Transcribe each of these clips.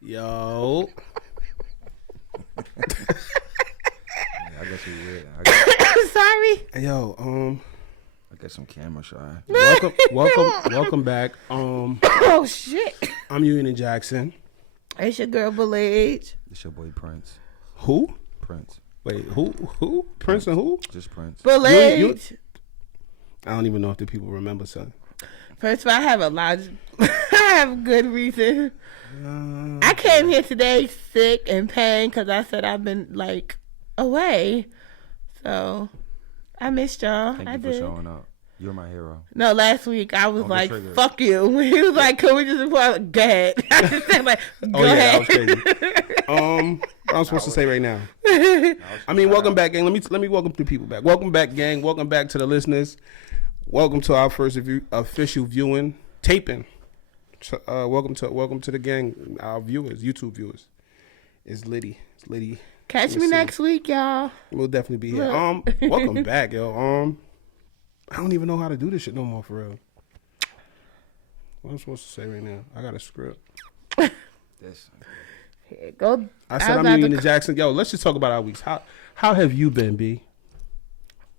Yo. I guess we would. Sorry. Yo, I guess some camera shy. welcome back. Oh shit. I'm Union Jackson. It's your girl Village. It's your boy Prince. Who? Prince. Wait, who? Prince and who? Just Prince. Village. I don't even know if the people remember, son. First of all, I have a lot. I have good reason. I came here today sick and pain because I said I've been like away. So I missed y'all. Thank I you did. for showing up. You're my hero. No, last week I was Don't get like, triggered. "Fuck you." He was like, "Can we just report?" Go ahead. I just said like, "Go That ahead." was crazy. What I'm supposed to say right now. I mean, welcome back, gang. Let me welcome the people back. Welcome back, gang. Welcome back to the listeners. Welcome to our first official viewing taping. Welcome to the gang, our viewers, YouTube viewers. It's Liddy. Catch me next week, y'all. We'll definitely be here. Welcome back, yo. I don't even know how to do this shit no more, for real. What I'm supposed to say right now? I got a script. This. Here, go. I said I'm Union Jackson. Yo, let's just talk about our weeks. How have you been, B?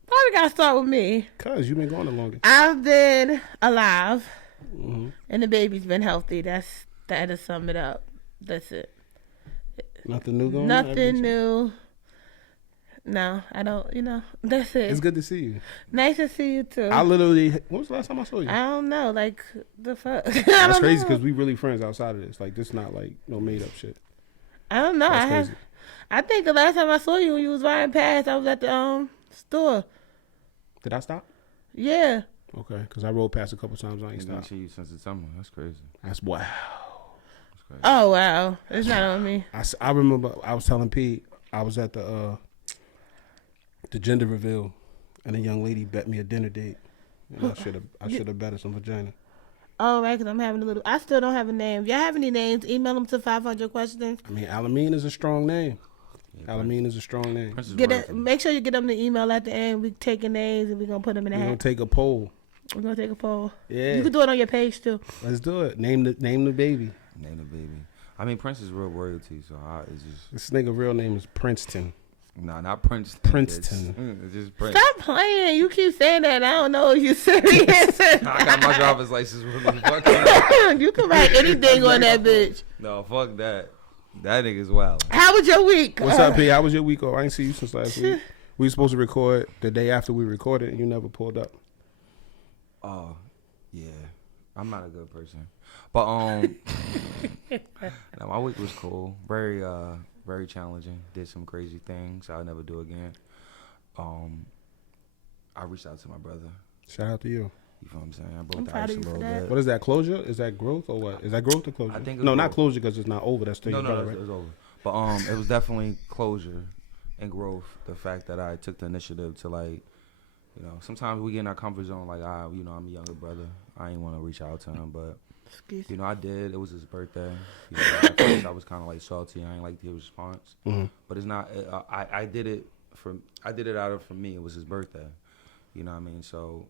Probably gotta start with me. Cause you've been going the longest. I've been alive, Mm-hmm. and the baby's been healthy. That'll sum it up. That's it. Nothing new going on? Nothing new. No, I don't. That's it. It's good to see you. Nice to see you too. I literally. When was the last time I saw you? I don't know. Like the fuck. That's crazy because we really friends outside of this. Like this, not like no made up shit. I don't know. That's crazy. I think the last time I saw you when you was riding past, I was at the store. Did I stop? Yeah. Okay, because I rode past a couple times. I ain't Ain't been stopped. to you since the summer. That's crazy. That's wow. That's crazy. Oh wow. It's not on me. I remember I was telling Pete I was at the gender reveal, and a young lady bet me a dinner date. And I should have bet her some vagina. Oh right, because I'm having a little. I still don't have a name. If y'all have any names, email them to 500 questions. I mean, Alameen is a strong name. Yeah, Alameen is a strong name. Prince is Get make sure you get them the email at the end. We taking names and we gonna put them in the We're gonna hat. take a poll. We're gonna take a poll. Yeah, You can do it on your page too. let's do it. Name the baby. Name the baby. I mean, Prince is real royalty, so it's just This nigga real name is Princeton. nah, not Prince. Princeton. It's just Prince. Stop playing. You keep saying that. I don't know if you serious. I got my driver's license with me. Fuck that. You can write anything on that bitch. No, fuck that. That nigga's wild. How was your week? What's up, P? How was your week? Oh, I ain't see you since last week. We were supposed to record the day after we recorded, and you never pulled up. Oh, yeah. I'm not a good person. But no, my week was cool. Very very challenging. Did some crazy things I'll never do again. I reached out to my brother. Shout out to you. You feel what I'm saying? I I'm broke the proud ice of a you for little that. bit. What is that, closure? Is that growth or what? Is that growth or closure? I think it's no, not growth. closure because it's not over. That's still No, your no, brother, it right? was over. But it was definitely closure and growth. The fact that I took the initiative to sometimes we get in our comfort zone. Like I'm a younger brother. I ain't want to reach out to him, but Excuse me. I did. It was his birthday. At first I was kind of like salty. I ain't like his response, but it's not. I did it out of for me. It was his birthday. You know what I mean? So,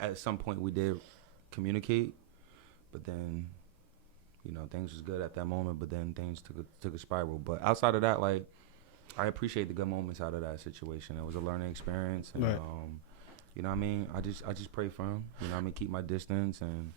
at some point we did communicate, but then, things was good at that moment. But then things took a spiral. But outside of that, like, I appreciate the good moments out of that situation. It was a learning experience, and Right. you know what I mean. I just pray for him. You know what I mean. Keep my distance, and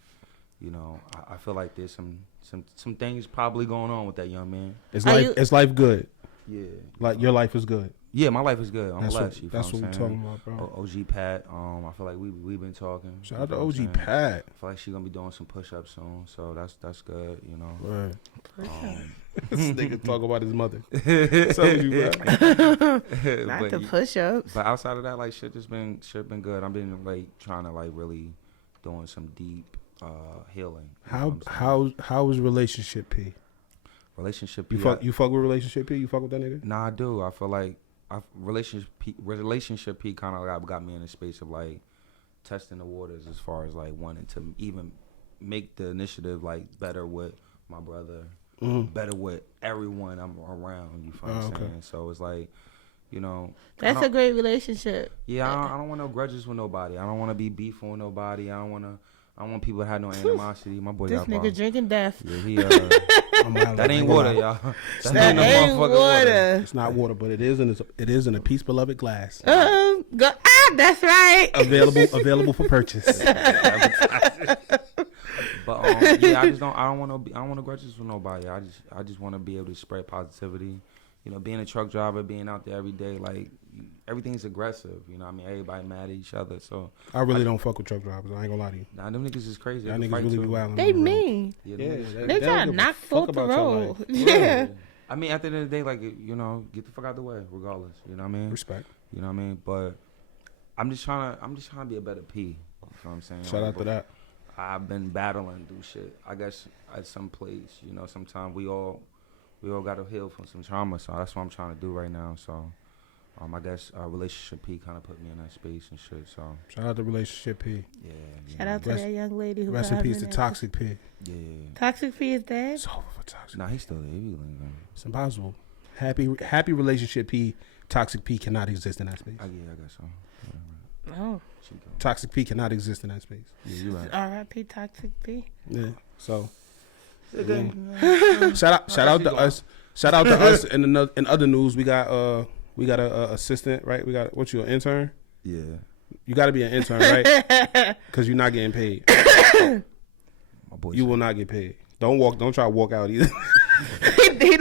I feel like there's some things probably going on with that young man. Is life good? Yeah, Like your life is good. yeah. My life is good. I'm That's blessed. what we're I'm saying? talking about, bro. OG Pat. I feel like we've been talking. Shout out to You know what I'm OG saying? Pat. I feel like she's gonna be doing some push-ups soon, so that's good. Right. Um, This nigga talk about his mother. Told you, bro. Not but, the push-ups. but outside of that, like shit been good. I've been like trying to like really doing some deep healing. You know what I'm saying? How was relationship, P? Relationship. You fuck with relationship P? You fuck with that nigga? Nah, I do. I feel like relationship P kind of got me in a space of like testing the waters as far as like wanting to even make the initiative like better with my brother, better with everyone I'm around. You feel what I'm okay. saying? So it's like, That's a great relationship. yeah. I don't want no grudges with nobody. I don't want to be beefing with nobody. I don't want to. I don't want people to have no animosity. My boy This got nigga problems. drinking death. Yeah, he That ain't water, y'all. That no ain't motherfucking water. It's not water, but it is in a peace beloved glass. That's right. Available for purchase. But yeah, I don't want to grudges with nobody. I just want to be able to spread positivity. You know, being a truck driver, being out there every day, like everything's aggressive. You know what I mean? Everybody mad at each other. So I really don't fuck with truck drivers. I ain't gonna lie to you. nah, them niggas is crazy. Y'all They niggas fight really too. be wildin'. They mean. Yeah, Yeah, them niggas- They try to knock fuck folk the about your road. life. Yeah. I mean, at the end of the day, like, you know, get the fuck out the way, regardless. You know what I mean? Respect. You know what I mean? But I'm just trying to be a better P. You know what I'm saying? Shout out to that. I've been battling through shit. I guess at some place, you know, sometimes we all got to heal from some trauma. So that's what I'm trying to do right now. So I guess relationship P kind of put me in that space and shit. So Shout out to Relationship P. yeah. you Shout know, out to Rest- that young lady who Rest got in him peace to that. Toxic P. Yeah. Toxic P is dead. It's over for Toxic. Nah, he's still there. He be like, It's impossible. Happy Relationship P. Toxic P cannot exist in that space. I guess so. Yeah, right. Oh. She go. Toxic P cannot exist in that space. Yeah, you right. R.I.P. Toxic P. Yeah. So Okay. shout out to us. Shout out to us. And in other news, we got a assistant, right? We got what, you an intern? Yeah. You got to be an intern, right? Because you're not getting paid. My boy. You will not get paid. Don't try to walk out either. he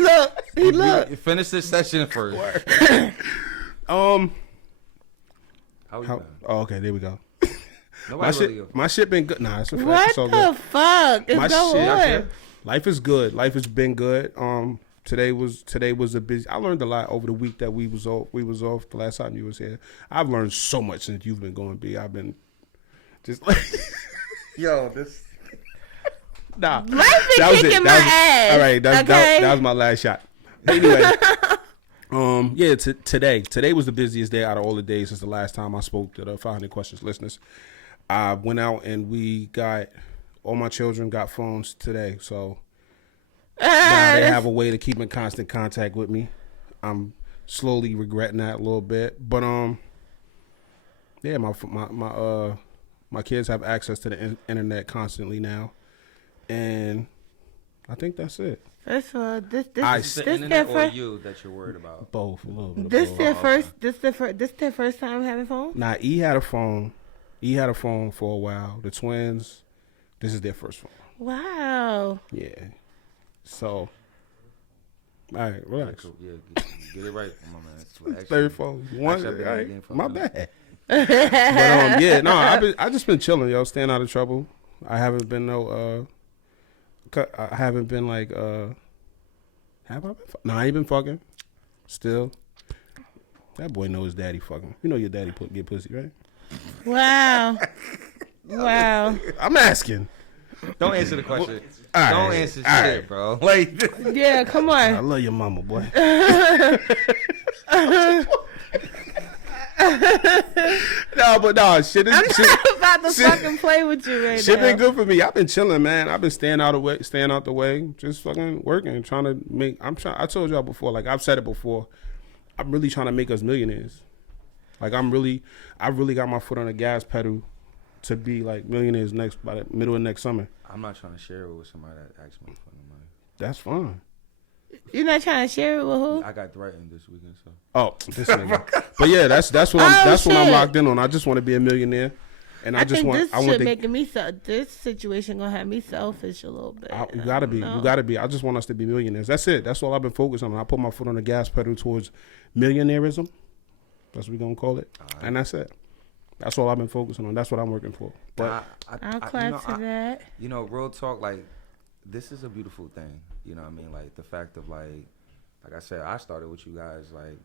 look. Finish this session first. How you been? Oh, okay, there we go. Nobody My shit been good. Nah, it's a fact. What It's all the good. fuck is My going shit- on? Life is good. Life has been good. Today was a busy. I learned a lot over the week that we was off. The last time you was here. I've learned so much since you've been going. B. I've been just like, Yo, this. Life nah. been That was it. kicking my That was- ass. All right, okay? that was my last shot. Anyway, yeah. Today was the busiest day out of all the days since the last time I spoke to the 500 Questions listeners. I went out and we got all my children got phones today, so now they have a way to keep in constant contact with me. I'm slowly regretting that a little bit, but yeah, my kids have access to the internet constantly now, and I think that's it. First of all, this Is the this internet their or first. you that you're worried about? Both a little bit. This of both. their first. This their first time having phone. Nah, E had a phone. E had a phone for a while. The twins, this is their first phone. Wow. Yeah. So, all right, relax. Cool. Yeah, get it right, my man. Actually, Third phone. One. actually, I've been All in the right, game for a my minute. bad. But yeah, no, I just been chilling, yo, staying out of trouble. I haven't been I haven't been like have I been? No, I ain't been fucking. Still, that boy knows his daddy fucking. You know your daddy get pussy, right? Wow. Wow. I'm asking. Don't answer the question. All Don't right, answer all shit, right. bro. Like, Yeah, come I on. love your mama, boy. No, but no, shit is I'm shit, not about to shit- fucking play with you right shit now. been good for me. I've been chilling, man. I've been staying out the way, just fucking working, trying to make. I told y'all before, like I've said it before. I'm really trying to make us millionaires. Like I really got my foot on the gas pedal to be like millionaires by the middle of next summer. I'm not trying to share it with somebody that asks me for the money. That's fine. You're not trying to share it with who? I got threatened this weekend, so. Oh, this nigga. But yeah, that's what I'm shit. locked in on. I just want to be a millionaire, and I just think want this I want shit to. making me this situation gonna have me selfish a little bit. You gotta be. No. You gotta be. I just want us to be millionaires. That's it. That's all I've been focused on. I put my foot on the gas pedal towards millionaireism. That's what we're gonna call it. And that's it. That's all I've been focusing on. That's what I'm working for. But I'll clap to that. You know, real talk, like, this is a beautiful thing. You know what I mean? Like, the fact of, like I said, I started with you guys, like,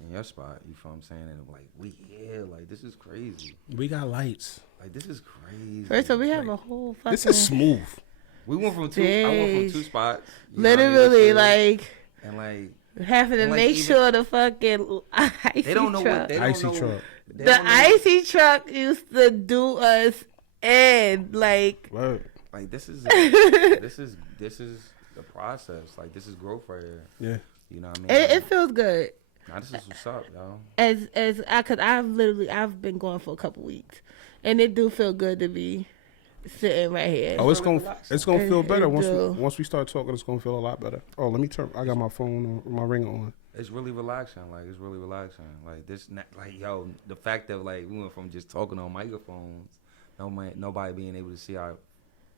in your spot. You feel what I'm saying? And, like, we here. Like, this is crazy. we got lights. Like, this is crazy. First of all, we have Like, a whole fucking. This is smooth. We went from two. I went Days. from 2 spots. You know what I mean? literally Literally. like And, like, having to and, like, make even- sure the fucking icy they don't know truck. what they don't Icy know. truck. They The don't know- icy truck used to do us in like. Word. Like, this is the process. Like, this is growth right here. Yeah. You know what I mean? It feels good. Nah, this is what's up, yo. Cause I've been going for a couple weeks, and it do feel good to be sitting right here. Oh, it's really gonna relaxing. feel better It once do. once we start talking. It's gonna feel a lot better. Oh, let me turn. I got my phone on, my ringer on. It's really relaxing. Like, it's really relaxing. Like, like, yo, the fact that, like, we went from just talking on microphones, nobody being able to see our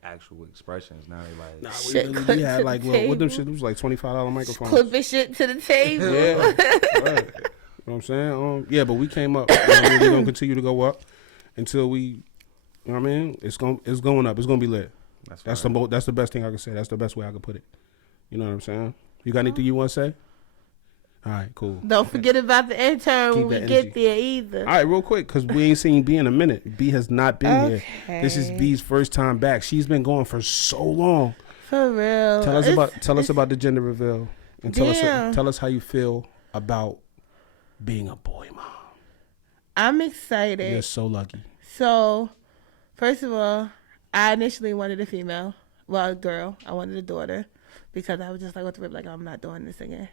actual expressions. Now they like, Nah, Shit we clipped had to like the what them table. shit? It was like $25 microphones. Clipping shit to the table. Yeah, right. You know what I'm saying? Yeah, but we came up. You know what I mean? We're gonna continue to go up until we. You know what I mean? It's going up. It's gonna be lit. That's right. that's the best thing I can say. That's the best way I can put it. You know what I'm saying? You got anything you want to say? All right, cool. Don't forget about the intern Keep when we that get energy. there either. All right, real quick, because we ain't seen B in a minute. B has not been here. This is Okay. B's first time back. She's been going for so long. For real. Tell us It's- about the gender reveal, and Damn. tell us how you feel about being a boy mom. I'm excited. You're so lucky. So, first of all, I initially wanted a female. Well, a girl. I wanted a daughter because I was just like, what the rip? Like, I'm not doing this again.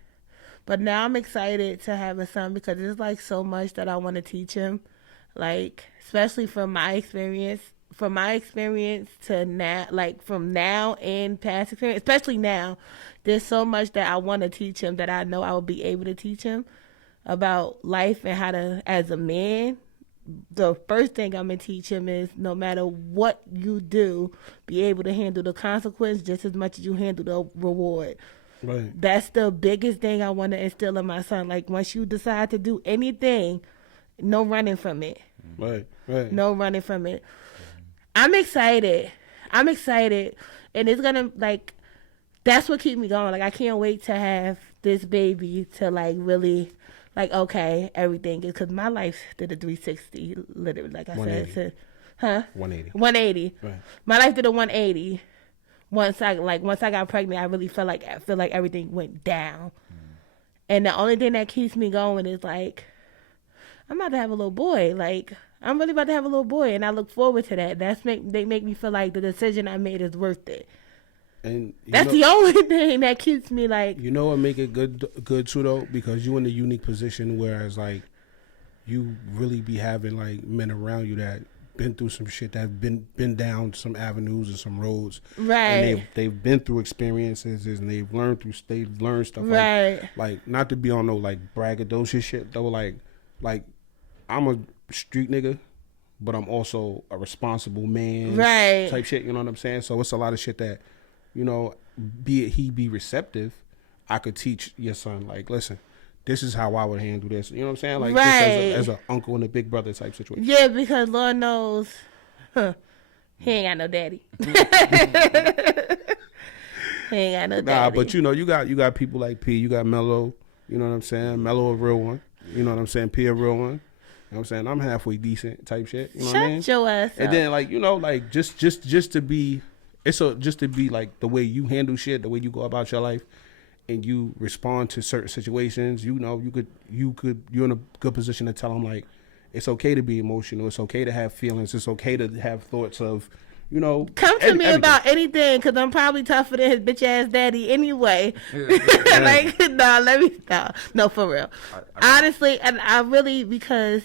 But now I'm excited to have a son because there's like so much that I want to teach him. Like, especially from my experience. From my experience to now, like from now and past experience, especially now, there's so much that I want to teach him that I know I will be able to teach him about life and how to, as a man, the first thing I'm gonna teach him is no matter what you do, be able to handle the consequence just as much as you handle the reward. Right. That's the biggest thing I want to instill in my son. Like once you decide to do anything, no running from it. Right. Right. No running from it. I'm excited. I'm excited. And it's gonna like that's what keep me going. Like I can't wait to have this baby to like really like okay, everything is because my life did a 360 literally like I 180. said to 180. 180. Right. My life did a 180. Once I got pregnant, I really feel like everything went down. And the only thing that keeps me going is like I'm about to have a little boy. Like I'm really about to have a little boy, and I look forward to that. They make me feel like the decision I made is worth it. And That's the only thing that keeps me like. You know what make it good too though, because you in a unique position whereas like you really be having like men around you that been through some shit, that been down some avenues and some roads, Right. And they've been through experiences and they've learned stuff, Right. like not to be on no like braggadocious shit though, like I'm a street nigga, but I'm also a responsible man, Right. type shit. You know what I'm saying? So it's a lot of shit that, you know, be it he be receptive, I could teach your son like, listen, this is how I would handle this. You know what I'm saying? Like Right. just as a uncle and a big brother type situation. Yeah, because Lord knows, he ain't got no daddy. He ain't got no daddy. Nah, but you know, you got people like P, you got Mello, you know what I'm saying? Mello a real one. You know what I'm saying? P a real one. You know what I'm saying? I'm halfway decent type shit. You know Shut what I mean? your ass And up. then like, you know, like just to be just to be like the way you handle shit, the way you go about your life and you respond to certain situations, you know, you're in a good position to tell them like it's okay to be emotional, it's okay to have feelings, it's okay to have thoughts of, you know, Come to me everything. about anything, because I'm probably tougher than his bitch ass daddy anyway. Like, no, let me stop. No, for real. Honestly, and I really, because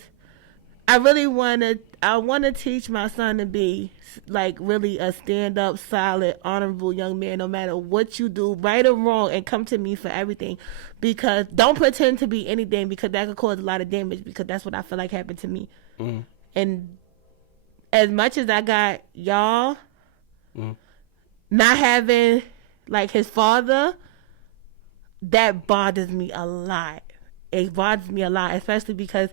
I really want to teach my son to be, like, really a stand-up, solid, honorable young man, no matter what you do, right or wrong, and come to me for everything. Because don't pretend to be anything, because that could cause a lot of damage, because that's what I feel like happened to me. Mm-hmm. And as much as I got y'all, not having like his father, that bothers me a lot. It bothers me a lot, especially because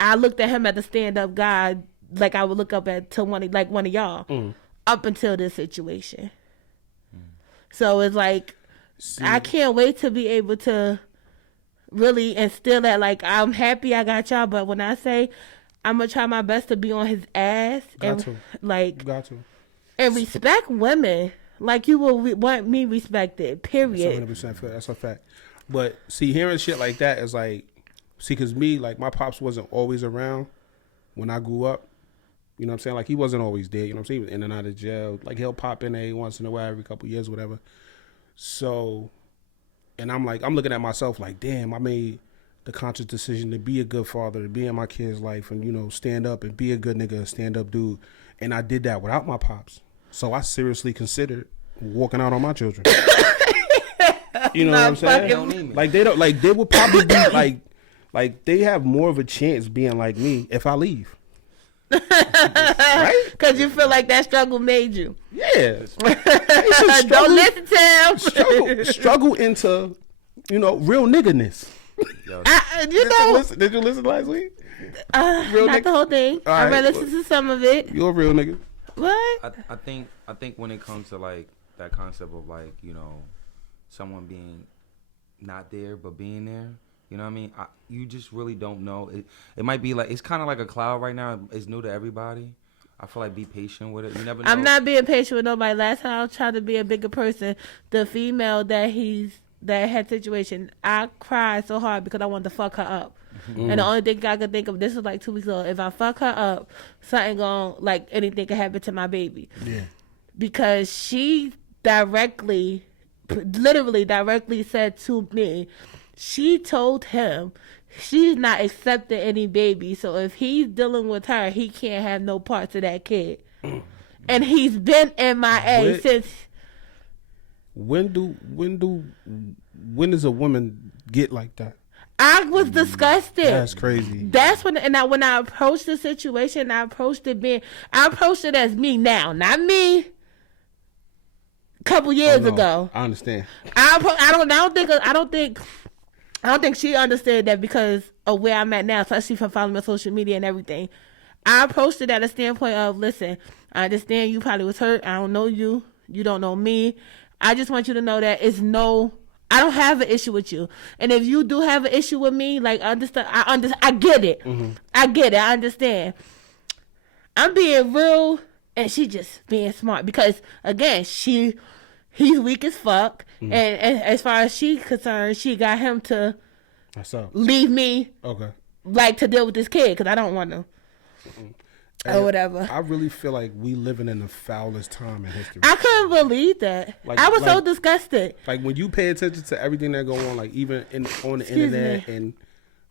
I looked at him as a stand-up guy, like I would look up at to one of y'all, up until this situation. So it's like I can't wait to be able to really instill that. Like I'm happy I got y'all, but when I say I'm gonna try my best to be on his ass Got to. like You got to. and respect women like you will want me respected. Period. 100%. That's a fact. But see, hearing shit like that is like, see, because me, like, my pops wasn't always around when I grew up. You know what I'm saying? Like, he wasn't always there. You know what I'm saying? He was in and out of jail. Like, he'll pop in every once in a while, every couple of years, whatever. So, and I'm like, I'm looking at myself like, damn, I made the conscious decision to be a good father, to be in my kid's life and, you know, stand up and be a good nigga, a stand up dude. and I did that without my pops. So I seriously considered walking out on my children. You know what I'm saying? Like they don't, like they would probably be like they have more of a chance being like me if I leave. Right? Because you feel like that struggle made you. Yeah. Don't listen to him. Struggle into, real nigganess. Yo, Did you listen last week? Not nigga? the whole thing. All I right, read listen to some of it. You're a real nigga. What? I think when it comes to like that concept of like, someone being not there but being there, you know what I mean? You just really don't know. It might be like, it's kind of like a cloud right now. It's new to everybody. I feel like be patient with it. You never know. I'm not being patient with nobody. Last time I was trying to be a bigger person, the female that had situation, I cried so hard because I wanted to fuck her up. And the only thing I could think of, this was like 2 weeks ago, if I fuck her up, anything could happen to my baby. Yeah. Because she literally directly said to me, she told him she's not accepting any baby. So if he's dealing with her, he can't have no parts of that kid. And he's been MIA since. When does a woman get like that? I was disgusted. That's crazy. That's when I approached the situation, I approached it as me now, not me. Couple years ago. I understand. I don't think she understood that because of where I'm at now, especially from following my social media and everything. I approached it at a standpoint of, listen, I understand you probably was hurt. I don't know you. You don't know me. I just want you to know that I don't have an issue with you. And if you do have an issue with me, like, I get it. Mm-hmm. I get it. I understand. I'm being real, and she just being smart because, again, he's weak as fuck. Mm-hmm. And as far as she's concerned, she got him to leave me, to deal with this kid because I don't want to. Mm-hmm. Or whatever. I really feel like we living in the foulest time in history. I couldn't believe that. I was so disgusted. Like when you pay attention to everything that go on, like even on the internet and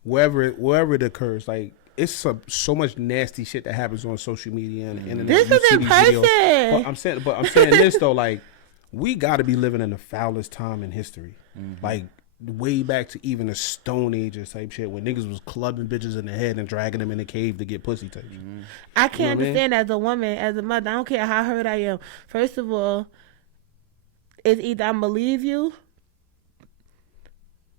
wherever it occurs, like it's so much nasty shit that happens on social media and the internet. This is in person. But I'm saying this though, like we got to be living in the foulest time in history, like way back to even the Stone Ages type shit when niggas was clubbing bitches in the head and dragging them in the cave to get pussy type shit. I can't understand as a woman, as a mother. I don't care how hurt I am. First of all, it's either I'm gonna leave you,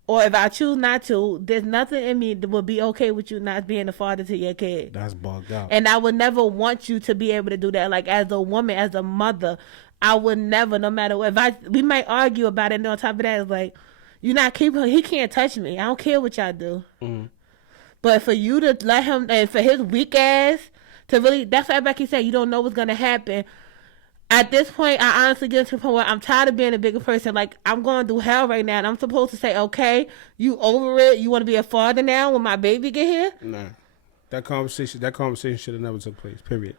or if I choose not to, there's nothing in me that will be okay with you not being a father to your kid. That's bugged out. And I would never want you to be able to do that. Like as a woman, as a mother, I would never, no matter what. We might argue about it, and on top of that, it's like, you're not keeping. He can't touch me. I don't care what y'all do. Mm-hmm. But for you to let him, and for his weak ass to really, that's why Becky said, you don't know what's gonna happen. At this point, I honestly get to the point where I'm tired of being a bigger person. Like I'm going through hell right now, and I'm supposed to say, okay, you over it? You want to be a father now when my baby get here? Nah, that conversation should have never took place. Period.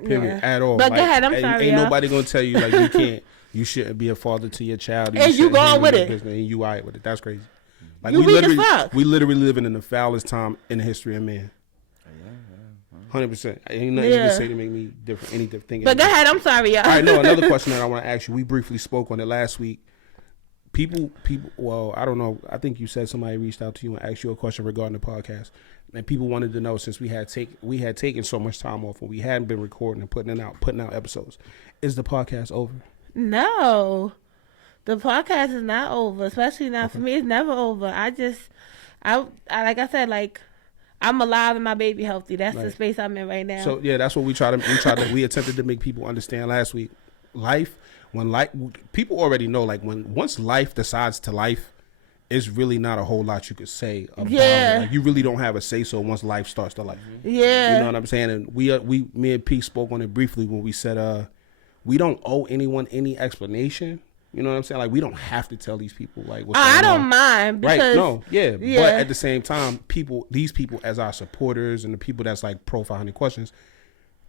Yeah. At all. But go ahead. I'm sorry. Ain't nobody gonna tell you like you can't. You shouldn't be a father to your child. And you going with it. And you all right with it. That's crazy. Like you we literally living in the foulest time in the history of man. 100%. Ain't nothing you can say to make me different. Any different thing. But go ahead. I'm sorry, y'all. All right. No. Another question that I want to ask you. We briefly spoke on it last week. People. Well, I don't know. I think you said somebody reached out to you and asked you a question regarding the podcast, and people wanted to know since we had taken so much time off and we hadn't been recording and putting out episodes. Is the podcast over? No, the podcast is not over, especially not for me. It's never over. I like I said, like I'm alive and my baby healthy. That's the space I'm in right now. So yeah, that's what we attempted to make people understand last week. People already know, like once life decides to life, it's really not a whole lot you could say about it. Like you really don't have a say so once life starts to life. Yeah. You know what I'm saying? And me and Pete spoke on it briefly when we said we don't owe anyone any explanation. You know what I'm saying? Like we don't have to tell these people like what's going on. I don't mind because right? No, yeah. But at the same time, these people as our supporters and the people that's like Profile 100 Questions,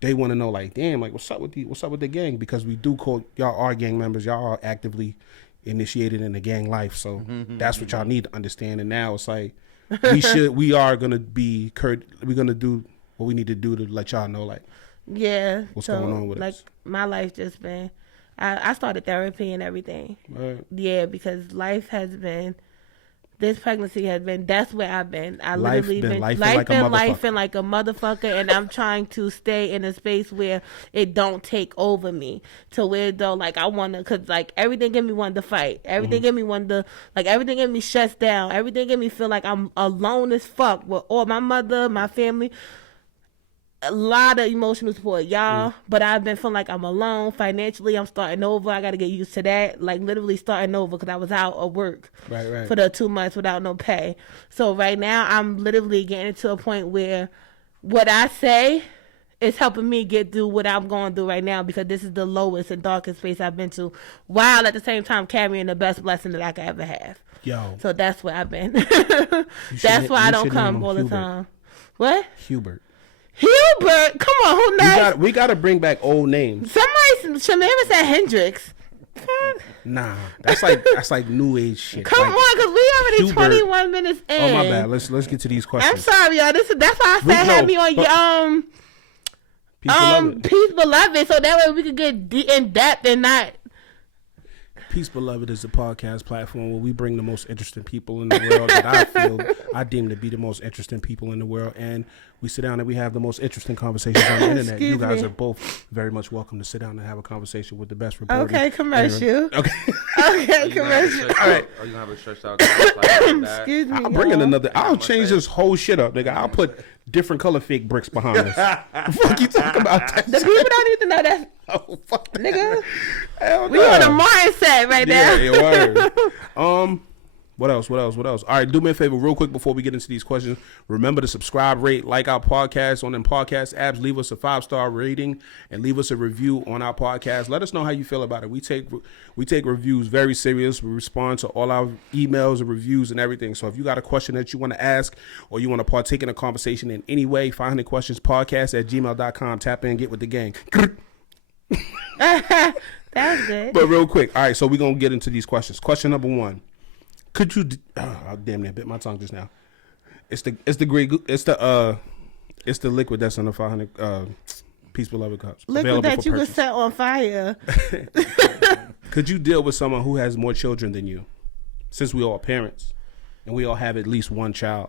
they want to know like, damn, like what's up with the gang? Because we do call y'all are gang members. Y'all are actively initiated in the gang life. So that's what y'all need to understand. And now it's like we're gonna do what we need to do to let y'all know like Yeah. What's so, going on with like, us? my life just been. I started therapy and everything. Right. Yeah, because life has been. This pregnancy has been. That's where I've been. I Life literally been been. lifing like a motherfucker. Lifing like a motherfucker, and I'm trying to stay in a space where it don't take over me. To where though, like I wanna, cause like everything in me want to fight. Everything in me want to, like everything in me shuts down. Everything in me feel like I'm alone as fuck with all my mother, my family. A lot of emotional support, y'all. But I've been feeling like I'm alone financially. I'm starting over. I got to get used to that. Like literally starting over because I was out of work Right. for the 2 months without no pay. So right now I'm literally getting to a point where what I say is helping me get through what I'm going through right now because this is the lowest and darkest space I've been to, while at the same time carrying the best blessing that I could ever have. Yo. So that's where I've been. You That's why I don't should come name him all the Hubert. time. What? Hubert. Hubert, come on, who knows? We got to bring back old names. Somebody, Shamira said Hendrix. Nah, that's like new age shit. Come like, on, because we already Hubert. 21 minutes in. Oh my bad. Let's get to these questions. I'm sorry, y'all. That's why I said No, have me on your Peace, beloved. Peace Beloved, so that way we could get in depth and not. Peace Beloved is a podcast platform where we bring the most interesting people in the world that I feel I deem to be the most interesting people in the world, and we sit down and we have the most interesting conversations on the internet. Excuse You guys me. are both very much welcome to sit down and have a conversation with the best reporter. Okay, commercial. Okay, Okay, commercial. all right. Are you gonna have a stretched out like that? Excuse me. I'll bring in y'all. another. I'll change this whole shit up, nigga. I'll put different color fake bricks behind us. The fuck you talking about? The people don't need to know that, Oh fuck, that. nigga. Hell We no. on a mindset right now. Yeah, word. What else? All right, do me a favor real quick before we get into these questions. Remember to subscribe, rate, like our podcast on them podcast apps. Leave us a 5-star rating and leave us a review on our podcast. Let us know how you feel about it. We take reviews very serious. We respond to all our emails and reviews and everything. So if you got a question that you want to ask or you want to partake in a conversation in any way, 500questionspodcast@gmail.com. Tap in, get with the gang. That was good. But real quick, all right, so we're going to get into these questions. Question number 1. Could you I damn near bit my tongue just now. It's the liquid that's in the 500 Peace Beloved cups. Liquid available that for you could purchase. set on fire. Could you deal with someone who has more children than you? Since we all are parents and we all have at least one child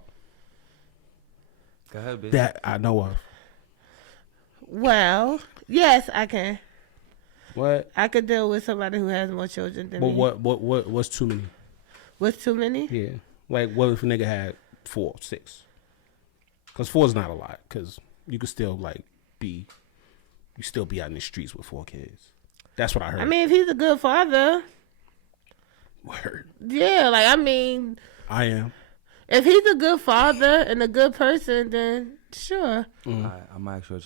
Go ahead, bitch. that I know of. Well, yes, I can. What? I could deal with somebody who has more children than But me. what's too many? What's too many? Yeah. Like what if a nigga had 4, 6? Because 4 is not a lot. Because you could still be out in the streets with 4 kids. That's what I heard. I mean, if he's a good father, Word. yeah. Like, I mean, I am. if he's a good father and a good person, then sure. I'm actually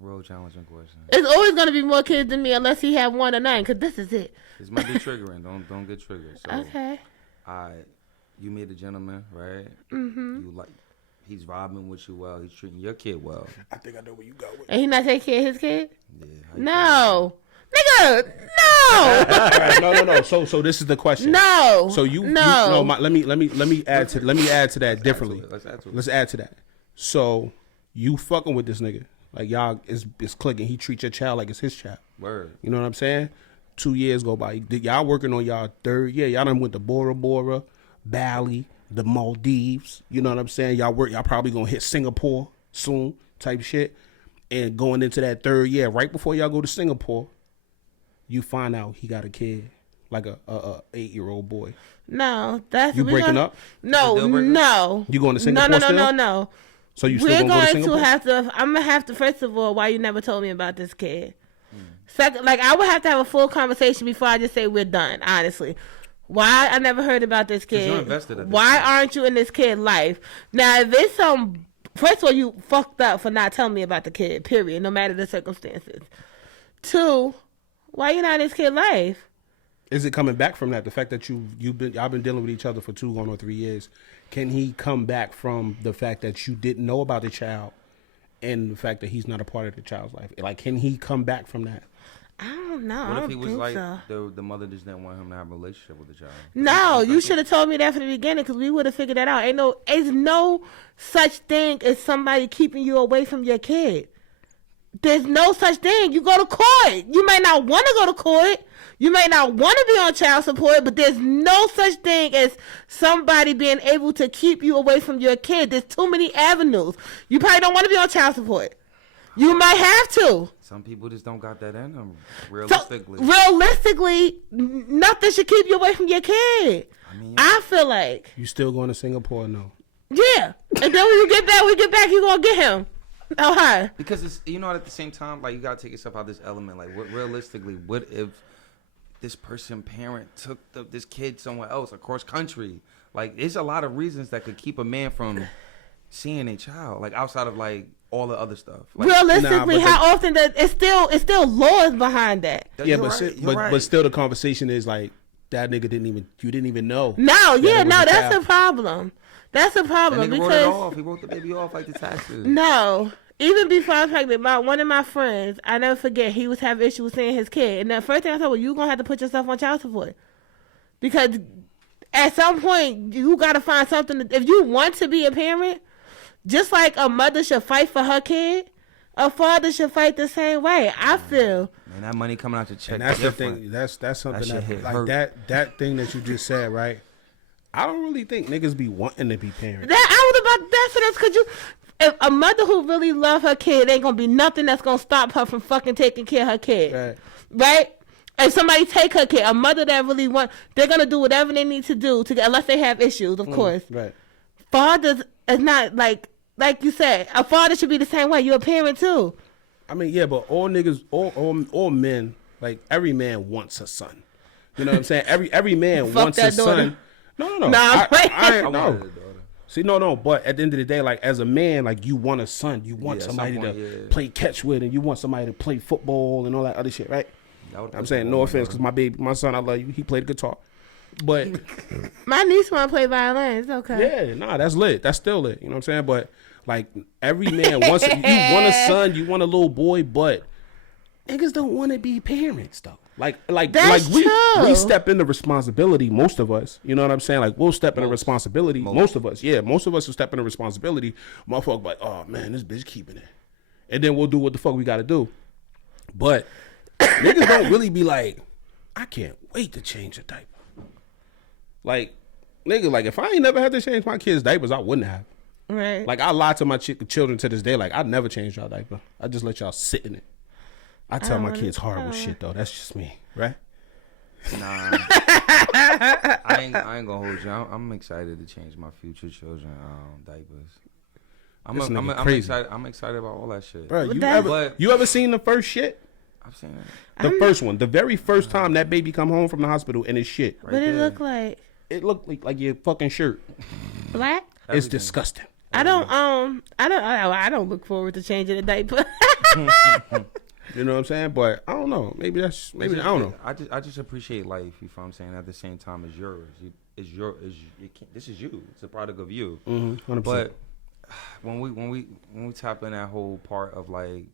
real challenging question. It's always gonna be more kids than me unless he have 1 or 9. Cause this is it. This might be triggering. Don't get triggered. So, Okay. you meet a gentleman, right? Mm-hmm. He's vibing with you well. He's treating your kid well. I think I know where you go with. And he not taking care of his kid? Yeah. how you No. Nigga, no. All right, no. So this is the question. No. So let me add to that differently. Let's add to it. Let's add to that. So you fucking with this nigga, like y'all is clicking. He treats your child like it's his child. Word. You know what I'm saying? 2 years go by. Y'all working on y'all 3rd year. Y'all done went to Bora Bora, Bali, the Maldives. You know what I'm saying? Y'all probably gonna hit Singapore soon, type shit. And going into that 3rd year, right before y'all go to Singapore, you find out he got a kid, like a 8-year-old boy. No, that's You breaking up? No, Deal breaker? no. You going to Singapore still? No. So you still We're gonna go to going Singapore? to have to. I'm gonna have to. First of all, why you never told me about this kid? Second, like I would have to have a full conversation before I just say we're done. Honestly, why I never heard about this kid? you're invested at this Why point. aren't you in this kid's life? Now, if it's some, first of all, you fucked up for not telling me about the kid. Period. No matter the circumstances. 2, why you not in this kid's life? Is it coming back from that? The fact that y'all been dealing with each other for 2 going on 3 years. Can he come back from the fact that you didn't know about the child and the fact that he's not a part of the child's life? Like, can he come back from that? I don't know. I What don't if he was think like so. the mother just didn't want him to have a relationship with the child? No, you should have told me that from the beginning because we would have figured that out. It's no such thing as somebody keeping you away from your kid. there's no such thing. You go to court. You may not want to go to court. You may not want to be on child support, but there's no such thing as somebody being able to keep you away from your kid. There's too many avenues. You probably don't want to be on child support. You might have to. Some people just don't got that in them, realistically. So, realistically, nothing should keep you away from your kid. I feel like. You still going to Singapore? No. Yeah. And then when you get back, you're going to get him. Oh, hi. Because it's, at the same time, like, you got to take yourself out of this element. Like, realistically, what if this parent took this kid somewhere else, across country? Like, there's a lot of reasons that could keep a man from seeing a child, like, outside of, like, all the other stuff. Like, realistically, how often does it's still laws behind that? Yeah, but still the conversation is like that nigga you didn't even know. No, that's a problem. That's a problem because he wrote the baby off like the taxes. No. Even before I was pregnant, one of my friends, I never forget, he was having issues with seeing his kid. And the first thing I said, well, you're going to have to put yourself on child support. Because at some point, you got to find something. If you want to be a parent, just like a mother should fight for her kid, a father should fight the same way. I feel. Man, that money coming out your check. And that's different. the thing. That's something that like hurt. that thing that you just said, right? I don't really think niggas be wanting to be parents. Because if a mother who really love her kid, ain't gonna be nothing that's gonna stop her from fucking taking care of her kid, right? If somebody take her kid, a mother that really they're gonna do whatever they need to do unless they have issues, of course. Right. Fathers is not like you said. A father should be the same way. You're a parent too. I mean, yeah, but all niggas, all men, like every man wants a son. You know what I'm saying? Every man wants a son. No. Nah, I no. See, no. But at the end of the day, like as a man, like you want a son. You want somebody to play catch with, and you want somebody to play football and all that other shit, right? I'm saying no offense, because my son, I love you. He played guitar, but my niece want to play violin. It's okay. Yeah, nah, that's lit. That's still lit. You know what I'm saying? But like every man wants, you want a son, you want a little boy, but niggas don't want to be parents though. Like we step into responsibility. Most of us, you know what I'm saying? Like we'll step into responsibility. Most of us, most of us will step into responsibility. Motherfucker, like, oh man, this bitch keeping it, and then we'll do what the fuck we got to do. But niggas don't really be like, I can't wait to change a diaper. Like, nigga, like if I ain't never had to change my kids' diapers, I wouldn't have. Right. Like I lie to my children to this day. Like I never changed y'all diaper. I just let y'all sit in it. I tell my kids horrible shit though. That's just me, right? Nah, I ain't gonna hold you. I'm excited to change my future children diapers. I'm excited. I'm excited about all that shit. Bro, you ever seen the first shit? I've seen it. The first one, the very first time that baby come home from the hospital and it's shit. What did it look like? It looked like your fucking shirt. Black? It's disgusting. I don't look forward to changing a diaper. You know what I'm saying? But I don't know. Maybe I don't know. I just appreciate life. You know what I'm saying? At the same time, it's yours. This is you. It's a product of you. 100%. But when we tap in that whole part of like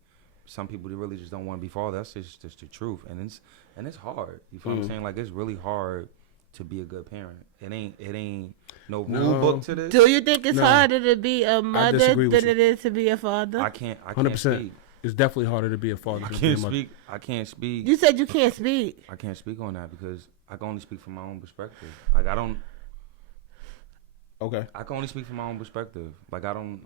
some people, they really just don't want to be fathers. That's just the truth, and it's hard. You feel what I'm saying? Like it's really hard to be a good parent. It ain't no rule book to this. Do you think it's harder to be a mother than it is to be a father? I can't 100%. Speak. It's definitely harder to be a father. I can't speak. You said you can't speak. I can't speak on that because I can only speak from my own perspective. Like I don't. Okay. I can only speak from my own perspective. Like I don't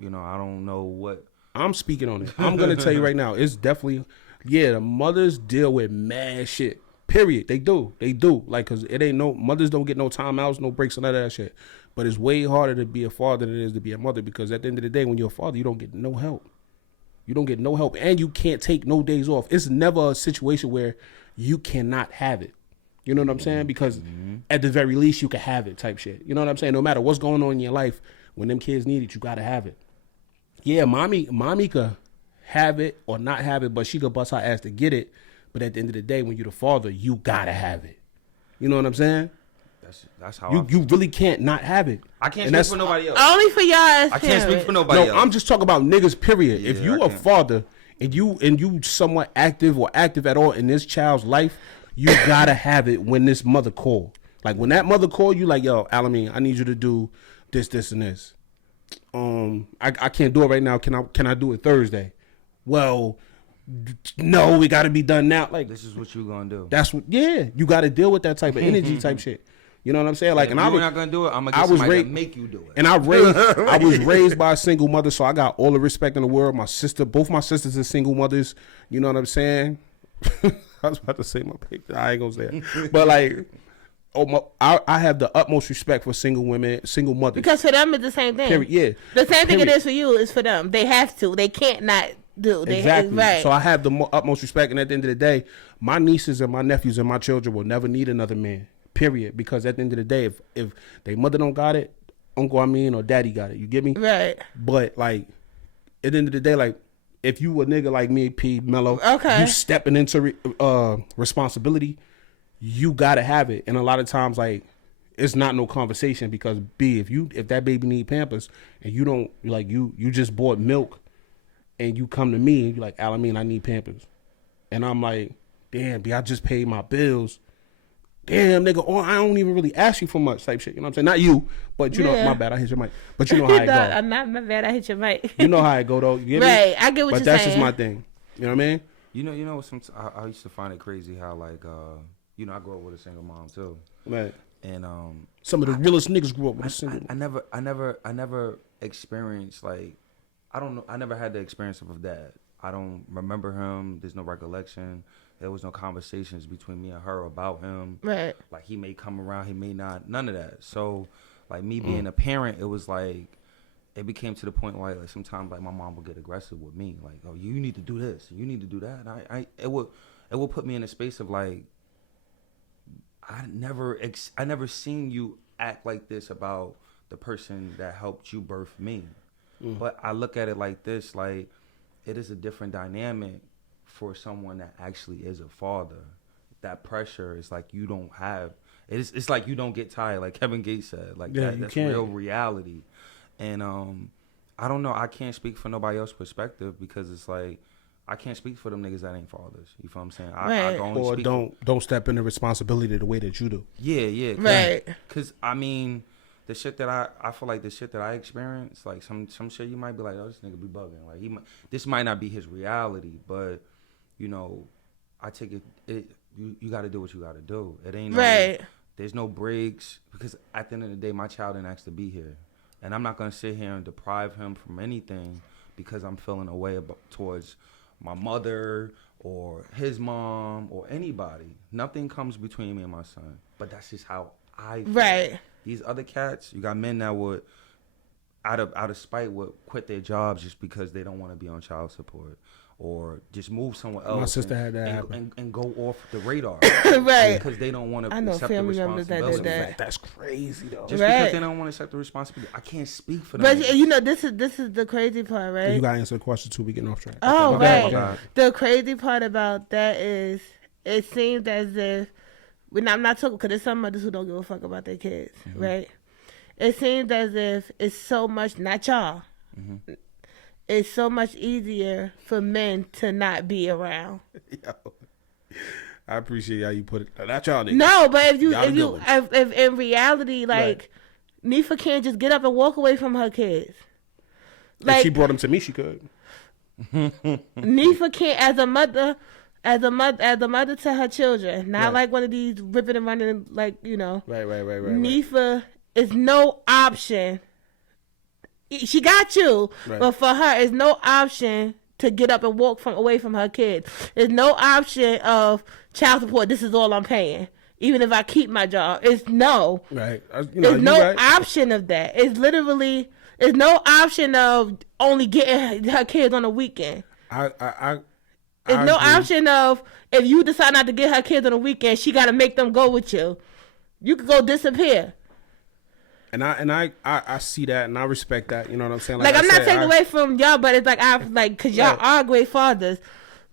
know what. I'm speaking on it. I'm gonna tell you right now. It's definitely, the mothers deal with mad shit. Period. They do. Like, cause it ain't mothers don't get no timeouts, no breaks, none of that shit. But it's way harder to be a father than it is to be a mother because at the end of the day, when you're a father, you don't get no help. You don't get no help, and you can't take no days off. It's never a situation where you cannot have it. You know what I'm saying? Because at the very least, you can have it type shit. You know what I'm saying? No matter what's going on in your life, when them kids need it, you got to have it. Yeah, mommy could have it or not have it, but she could bust her ass to get it. But at the end of the day, when you're the father, you got to have it. You know what I'm saying? That's how you really can't not have it. I can't speak for nobody else. Only for y'all as I can't speak for nobody else. No, I'm just talking about niggas, period. If you a father and you somewhat active or active at all in this child's life, you gotta have it when this mother call. Like when that mother call you, like, yo, Alameen, I need you to do this, and this. I can't do it right now. Can I do it Thursday? well, no, we got to be done now. Like, This is what you gonna do. that's what, yeah, you got to deal with that type of energy type shit. You know what I'm saying? Like, and if I you're was not gonna do it, I'm gonna I get was somebody ra- to make you do it. And I was raised by a single mother, so I got all the respect in the world. Both my sisters are single mothers. You know what I'm saying? I was about to say my picture. I ain't gonna say it. But like, I have the utmost respect for single women, single mothers. Because for them, it's the same thing. Period. Yeah. The same thing it Period. is for you is for them. They have to. They can't not do. They, Exactly. Right. So I have the utmost respect, and at the end of the day, my nieces and my nephews and my children will never need another man. Period. Because at the end of the day, if they mother don't got it, uncle or daddy got it. You get me? Right. But like, at the end of the day, like, if you a nigga like me, P Mello, Okay. you stepping into responsibility, you gotta have it. And a lot of times, like, it's not no conversation because B, if that baby need Pampers and you don't, like, you just bought milk and you come to me and you like, Alameen, I need Pampers, and I'm like, damn, B, I just paid my bills. Damn, nigga, I don't even really ask you for much type shit. You know what I'm saying? Not you, but you know, Yeah. my bad, I hit your mic. But you know how it go. I'm not my bad. I hit your mic. You know how it go though. You get me? Right. I get what But you're that's saying. just my thing. You know what I mean? You know. I used to find it crazy how like I grew up with a single mom too, Right. and Some of the realest niggas grew up with a single. I never experienced like I don't know. I never had the experience of a dad. I don't remember him. There's no recollection. There was no conversations between me and her about him. Right. Like he may come around, he may not. None of that. So like me being a parent, it was like it became to the point where like sometimes like my mom would get aggressive with me. Like, oh, you need to do this, you need to do that. And it would put me in a space of like I never seen you act like this about the person that helped you birth me. But I look at it like this, like it is a different dynamic for someone that actually is a father. That pressure is like you don't have. It's like you don't get tired, like Kevin Gates said. Like Yeah, that's can't. real reality. And I don't know. I can't speak for nobody else's perspective because it's like I can't speak for them niggas that ain't fathers. You feel what I'm saying? I Right. can only Or speak don't step into responsibility the way that you do. yeah. Right. Cause I mean, the shit that I feel like the shit that I experienced, like some shit you might be like, oh, this nigga be bugging. Like this might not be his reality, but you know, I take it. You got to do what you got to do. It ain't Right. There's no breaks because at the end of the day, my child didn't ask to be here, and I'm not gonna sit here and deprive him from anything because I'm feeling a way towards my mother or his mom or anybody. Nothing comes between me and my son. But that's just how I feel. Right. These other cats, you got men that would out of spite would quit their jobs just because they don't want to be on child support or just move somewhere else. My sister had that and, happen. and go off the radar. Right. Because they don't want to I know accept the family members that did responsibility. that. That's crazy though. Just Right. because they don't want to accept the responsibility. I can't speak for them. But you know, this is the crazy part, right? You gotta answer the question too. We getting off track. Oh, Okay, right. my bad. The crazy part about that is it seems as if, I'm not talking, because there's some mothers who don't give a fuck about their kids, right? It seems as if it's so much, not y'all, it's so much easier for men to not be around. Yo, I appreciate how you put it. That's y'all niggas. No, but if Y'all if in reality, like, Right. Nifa can't just get up and walk away from her kids. If she brought them to me, she could. Nifa can't, as a mother to her children, not Right. like one of these ripping and running, like, you know. Right. Nifa is no option. She got you, Right. but for her, it's no option to get up and walk away from her kids. There's no option of child support. This is all I'm paying, even if I keep my job. It's no. Right. There's no option of that. It's literally. There's no option of only getting her kids on the weekend. I There's no agree. option of if you decide not to get her kids on the weekend, she got to make them go with you. You could go disappear. And I see that and I respect that. You know what I'm saying? Like I I'm not said, taking away from y'all, but it's like because y'all Right. are great fathers.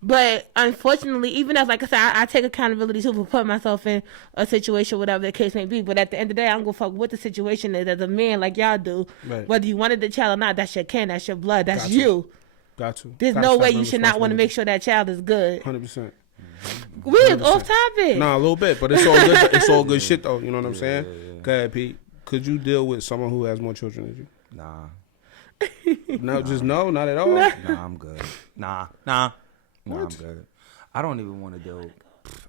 But unfortunately, even as, like I said, I take accountability too for putting myself in a situation, whatever the case may be. But at the end of the day, I'm gonna fuck what the situation is as a man, like y'all do. Right. Whether you wanted the child or not, that's your kin, that's your blood, that's Got to. you. Got to. There's no way you should not want to make sure that child is good. 100%. We is off topic. Nah, a little bit, but it's all good. It's all good shit though. You know what I'm saying? Go ahead, Pete. Could you deal with someone who has more children than you? Nah. No, just no, not at all. Nah, I'm good. Nah, I'm good. I don't even want to deal.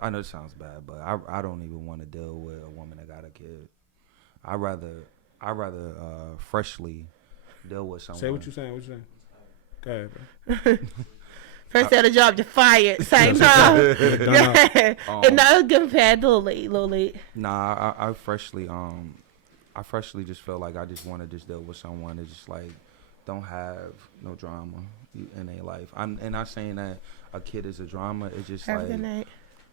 I know it sounds bad, but I don't even want to deal with a woman that got a kid. I rather freshly deal with someone. Say what you saying. What you saying? Go ahead, bro. First day of the job, you're fired. Same time. Yeah. Um, And now give him pad a little late. Nah, I freshly just feel like I just want to just deal with someone that just like don't have no drama in their life. I'm not saying that a kid is a drama. It's just Have a like good night.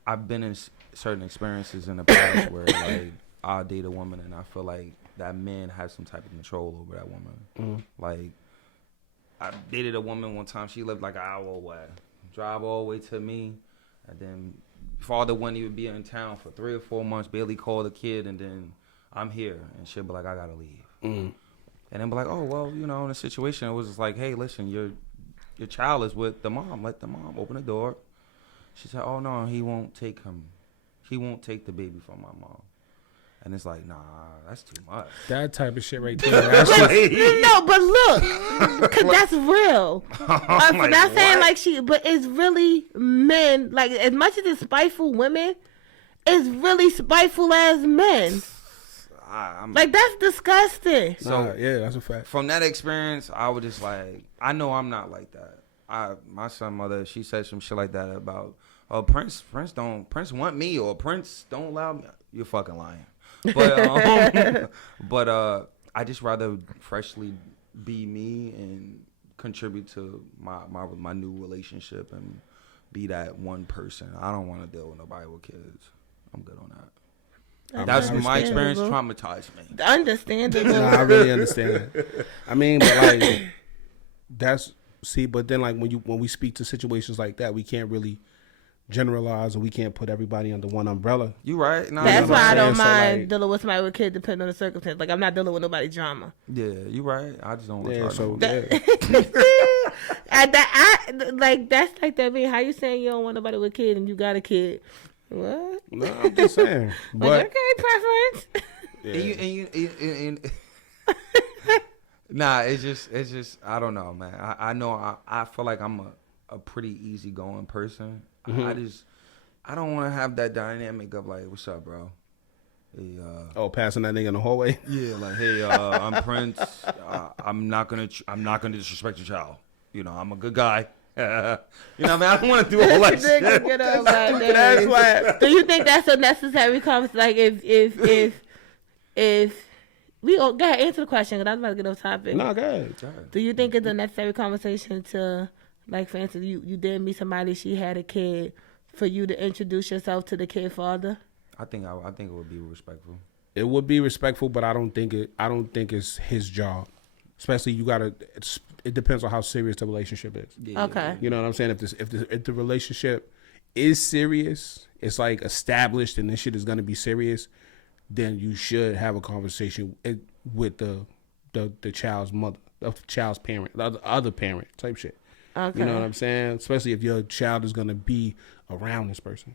I've been in certain experiences in the past where like I'll date a woman and I feel like that man has some type of control over that woman. Like I dated a woman one time. She lived like an hour away. Drive all the way to me, and then father wouldn't even be in town for 3 or 4 months. Barely call the kid, and then I'm here, and she'll be like, I gotta leave. And then be like, oh well, you know, in a situation, it was just like, hey, listen, your child is with the mom. Let the mom open the door. She said, oh no, he won't take him. He won't take the baby from my mom. And it's like, nah, that's too much. That type of shit right there. That's just, No, but look, cause that's real. I'm like, not saying what? but it's really men. Like as much as it's spiteful women, it's really spiteful as men. Like that's disgusting. nah, yeah, that's a fact. From that experience, I was just like, I know I'm not like that. My son mother, she said some shit like that about, oh, Prince want me, or Prince don't allow me. You're fucking lying. But I just rather freshly be me and contribute to my new relationship and be that one person. I don't want to deal with nobody with kids. I'm good on that. That's my experience. Traumatized me. Understandable. Nah, I really understand that. I mean, but like but then like when we speak to situations like that, we can't really generalize, and we can't put everybody under one umbrella. You right? Nah, That's why I don't So, mind like- dealing with somebody with kids, depending on the circumstance. Like I'm not dealing with nobody drama. Yeah, you right. I just don't want Yeah, to. so Yeah. yeah. That's like that. Mean, how you saying you don't want nobody with kids and you got a kid? What? No, I'm just saying. But Like, okay, preference. yeah. Nah, it's just I don't know, man. I know I feel like I'm a pretty easygoing person. I don't want to have that dynamic of like, what's up, bro? Hey, Passing that nigga in the hallway. yeah, like, hey, I'm Prince. I'm not gonna disrespect your child. You know, I'm a good guy. You know what I mean? I don't want to do all that shit. Nigga, get on my That's nerves. why. Do you think that's a necessary conversation? Like, if we go ahead, answer the question, because I was about to get off topic. No, go ahead. Do you think it's a necessary conversation to, like, for instance, you did meet somebody, she had a kid, for you to introduce yourself to the kid father? I think it would be respectful. It would be respectful, but I don't think it's his job. Especially it depends on how serious the relationship is. Yeah, Okay. You know what I'm saying? If the relationship is serious, it's like established, and this shit is gonna be serious, then you should have a conversation with the child's mother, the child's parent, the other parent type shit. Okay. You know what I'm saying? Especially if your child is gonna be around this person.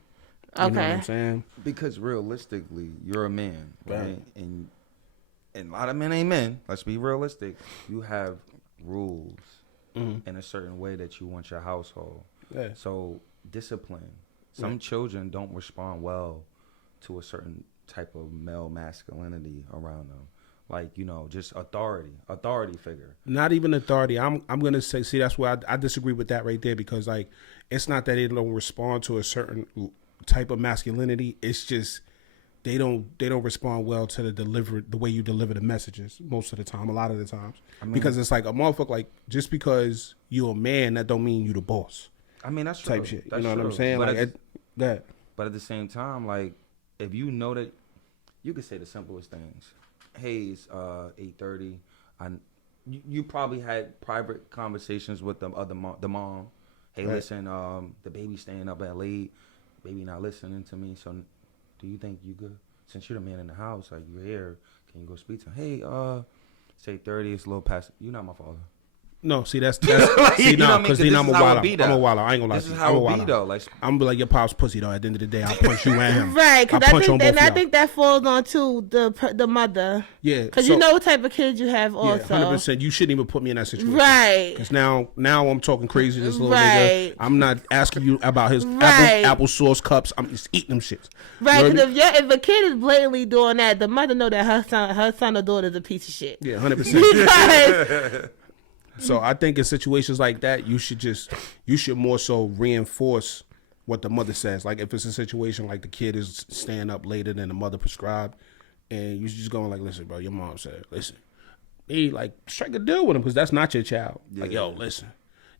You know what I'm saying? Because realistically, you're a man, right? And a lot of men ain't men. Let's be realistic. You have rules in a certain way that you want your household. Yeah. So discipline. Some children don't respond well to a certain type of male masculinity around them. Like, you know, just authority figure. Not even authority. I'm gonna say, see, that's why I disagree with that right there, because like it's not that they don't respond to a certain type of masculinity. It's just they don't respond well to the way you deliver the messages most of the time, a lot of the times. I mean, because it's like a motherfucker, like, just because you're a man, that don't mean you the boss. I mean, that's true. Type shit. That's you know what I'm true. saying? But Like that. But at the same time, like, if you know that, you could say the simplest things. Hey, it's 8:30. You probably had private conversations with the mom. Hey, right. Listen, the baby's staying up at late. Baby not listening to me. So, do you think you good? Since you're the man in the house, like, you're here, can you go speak to him? Hey, it's 8:30. It's a little past. You're not my father. No, see that's Like, see you know what I nah, mean? because 'Cause then this I'm a is how it wild. be, I'm though. a wild. I ain't gonna lie This to is you. how I'm a it be wild. though. Like, I'm gonna be like your pop's pussy though. At the end of the day, I'll punch you and him. Right, because I'll punch on both I y'all. think that falls on to the mother. Yeah, Because so- you know what type of kids you have Yeah, also. 100%. You shouldn't even put me in that situation. Right. Because now I'm talking crazy to this little Right. nigga. I'm not asking you about his Right. apple sauce cups. I'm just eating them shits. Right, You know what because if a kid is blatantly doing that, the mother know that her son or daughter is a piece of shit. I mean? Yeah, 100%. Because So I think in situations like that, you should more so reinforce what the mother says. Like if it's a situation like the kid is staying up later than the mother prescribed, and you just going like, listen, bro, your mom said, listen, be like strike a deal with him because that's not your child. Like, yo, listen,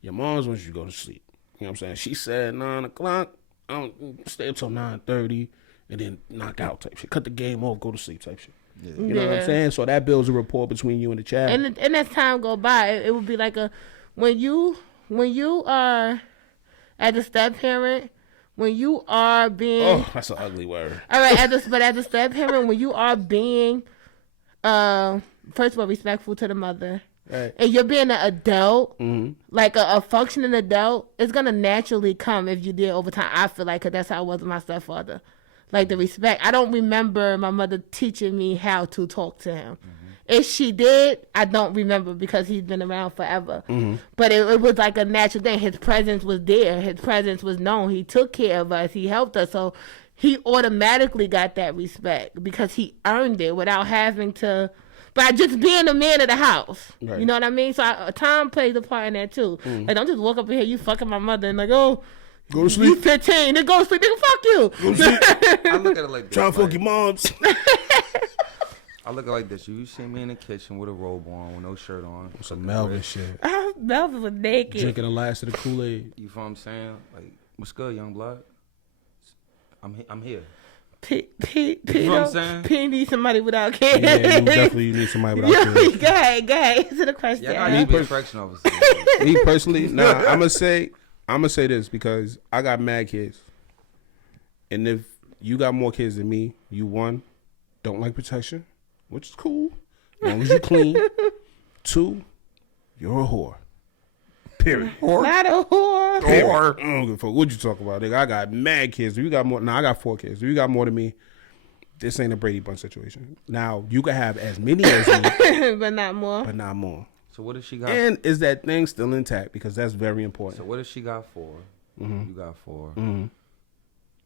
your mom's wants you to go to sleep. You know what I'm saying? She said 9:00. I don't stay up till 9:30 and then knock out type shit. Cut the game off, go to sleep type shit. You know what I'm saying? So that builds a rapport between you and the child. and as time go by, it would be like when you are as a step parent, when you are being oh, that's an ugly word. all right, but as a step parent, when you are being first of all respectful to the mother. Right. And you're being an adult, like a functioning adult, it's gonna naturally come if you did over time. I feel like, 'cause that's how I was with my stepfather. Like the respect. I don't remember my mother teaching me how to talk to him. If she did, I don't remember because he's been around forever. But it was like a natural thing. His presence was there. His presence was known. He took care of us. He helped us. So he automatically got that respect because he earned it without having to, by just being a man of the house. Right. You know what I mean? So time plays a part in that too. Like, don't just walk up in here, you fucking my mother, and like, oh, Go to you sleep. 15, then go to sleep, nigga, fuck you. I look at it like this. Trying to fuck like, your moms. I look at it like this. You see me in the kitchen with a robe on, with no shirt on. Some Melvin shit. Melvin was naked. Drinking the last of the Kool-Aid. You feel what I'm saying? Like, what's good, young blood? I'm here. P You know what I'm saying? P needs somebody without kids. Yeah, you definitely need somebody without Yo, kids. go ahead. Answer the question. Yeah, I need to be a correction officer. Me personally, nah, I'm gonna say this because I got mad kids, and if you got more kids than me, you don't like protection, which is cool, as long as you clean. 2, you're a whore. Period. Not a whore. Period. I don't give a fuck what you talk about, nigga. I got mad kids. If you got more, I got 4 kids. If you got more than me, this ain't a Brady Bunch situation. Now you can have as many as me, But not more. but not more. So what does she got? And is that thing still intact? Because that's very So important. what does she got 4? You got 4.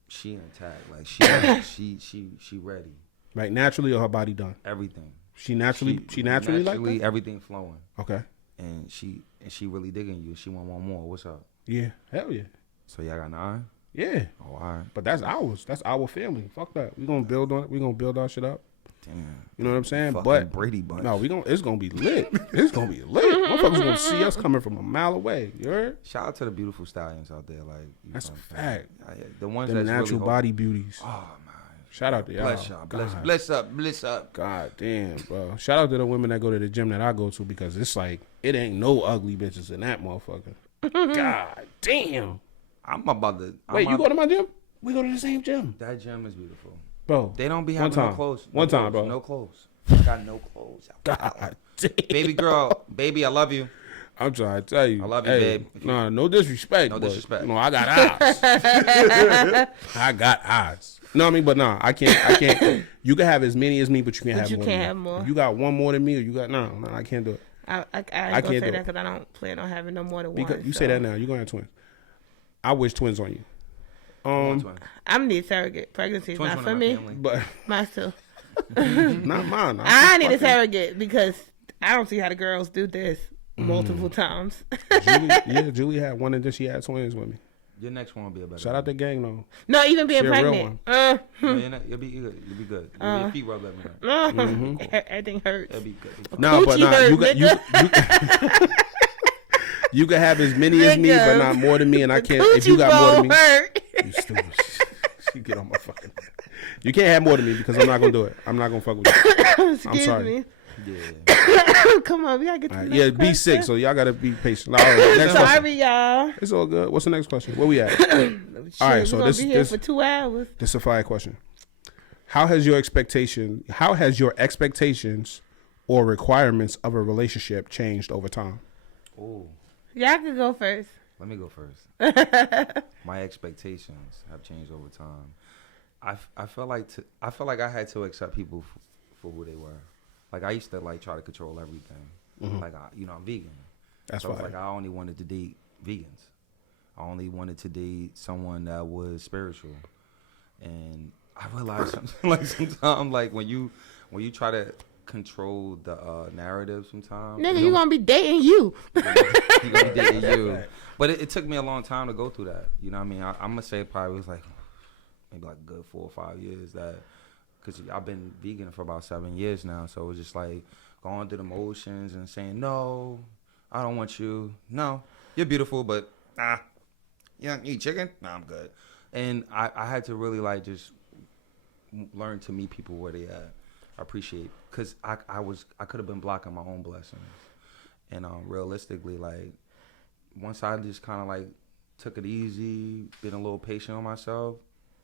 She intact. Like she ready. Right, naturally or her body done? Everything. She naturally like that? everything flowing. Okay. And she really digging you. She want one more. What's up? Yeah. Hell yeah. So y'all got 9? Yeah. Oh, all right. But that's ours. That's our family. Fuck that. We gonna build on it. We gonna build our shit up. Damn. You know what I'm saying? Fucking But Brady Bunch. no, it's gonna be lit. It's gonna be lit. Motherfuckers gonna see us coming from a mile away. You heard? Shout out to the beautiful stallions out there. Like That's know a what I'm saying? fact. The ones Them that's natural really body beauties. Oh man. Shout out to y'all. Bless y'all. God. Bless up. God damn, bro. Shout out to the women that go to the gym that I go to because it's like it ain't no ugly bitches in that motherfucker. God damn. I'm about to. Wait, you go to my gym? We go to the same gym, That gym is beautiful. bro. They don't be One having no time. clothes. One time, bro. No clothes. I got no clothes. God damn. Baby girl, baby, I love you. I'm trying to tell you. I love you, hey, babe. Nah, no disrespect. No but, disrespect. You know, I got eyes. I got eyes. No, I mean, but nah, I can't. You can have as many as me, but you can't have you more. can't than me. have more. If you got one more than me, or you got no, I can't do it. I ain't I gonna can't say do that it. because I don't plan on having no more than Because one. you say that now, you're gonna have twins. I wish twins on you. Twins. I'm need surrogate. Pregnancy is Twins not run for in my me. family. But Mine too. not mine. I need a surrogate because I don't see how the girls do this multiple times. Julie had one and then she had twins with me. Your next one will be a better. Shout out the gang though. No, even being She a real pregnant. one. You'll be good. You'll be good. Your feet rub let me know. Everything hurts. That'll be good. No, but Coochie nah, hurt, you got nigga. you can have as many as me, but Nigga. not more than me. And I The can't. If you coochie got more than bone me, hurt. you stupid. You get on my fucking. You can't have more than me because I'm not gonna do it. I'm not gonna fuck with you. Excuse sorry. me. Yeah. Come on, we gotta get to All the right, next yeah, be question. sick, so y'all gotta be patient. All right, next question. Sorry, y'all. It's all good. What's the next question? Where we at? Shit, All right, so we gonna this be here this for 2 hours. this is a fire question. How has your expectations or requirements of a relationship changed over time? Oh, Y'all can go first. let me go first. My expectations have changed over time. I felt like I had to accept people for who they were. Like I used to like try to control everything. Like I'm vegan. That's So it's fine. like I only wanted to date vegans. I only wanted to date someone that was spiritual. And I realized sometimes like when you try to control the narrative sometimes. Nigga, you gonna be dating you. You gonna be dating you. But it took me a long time to go through that. You know what I mean? I'm gonna say it probably was like maybe like a good 4 or 5 years that, because I've been vegan for about 7 years now. So it was just like going through the motions and saying, no, I don't want you. No, you're beautiful, but you don't eat chicken? No, I'm good. And I had to really like just learn to meet people where they at. I appreciate, because I could have been blocking my own blessings. And realistically, like once I just kind of like took it easy, been a little patient on myself,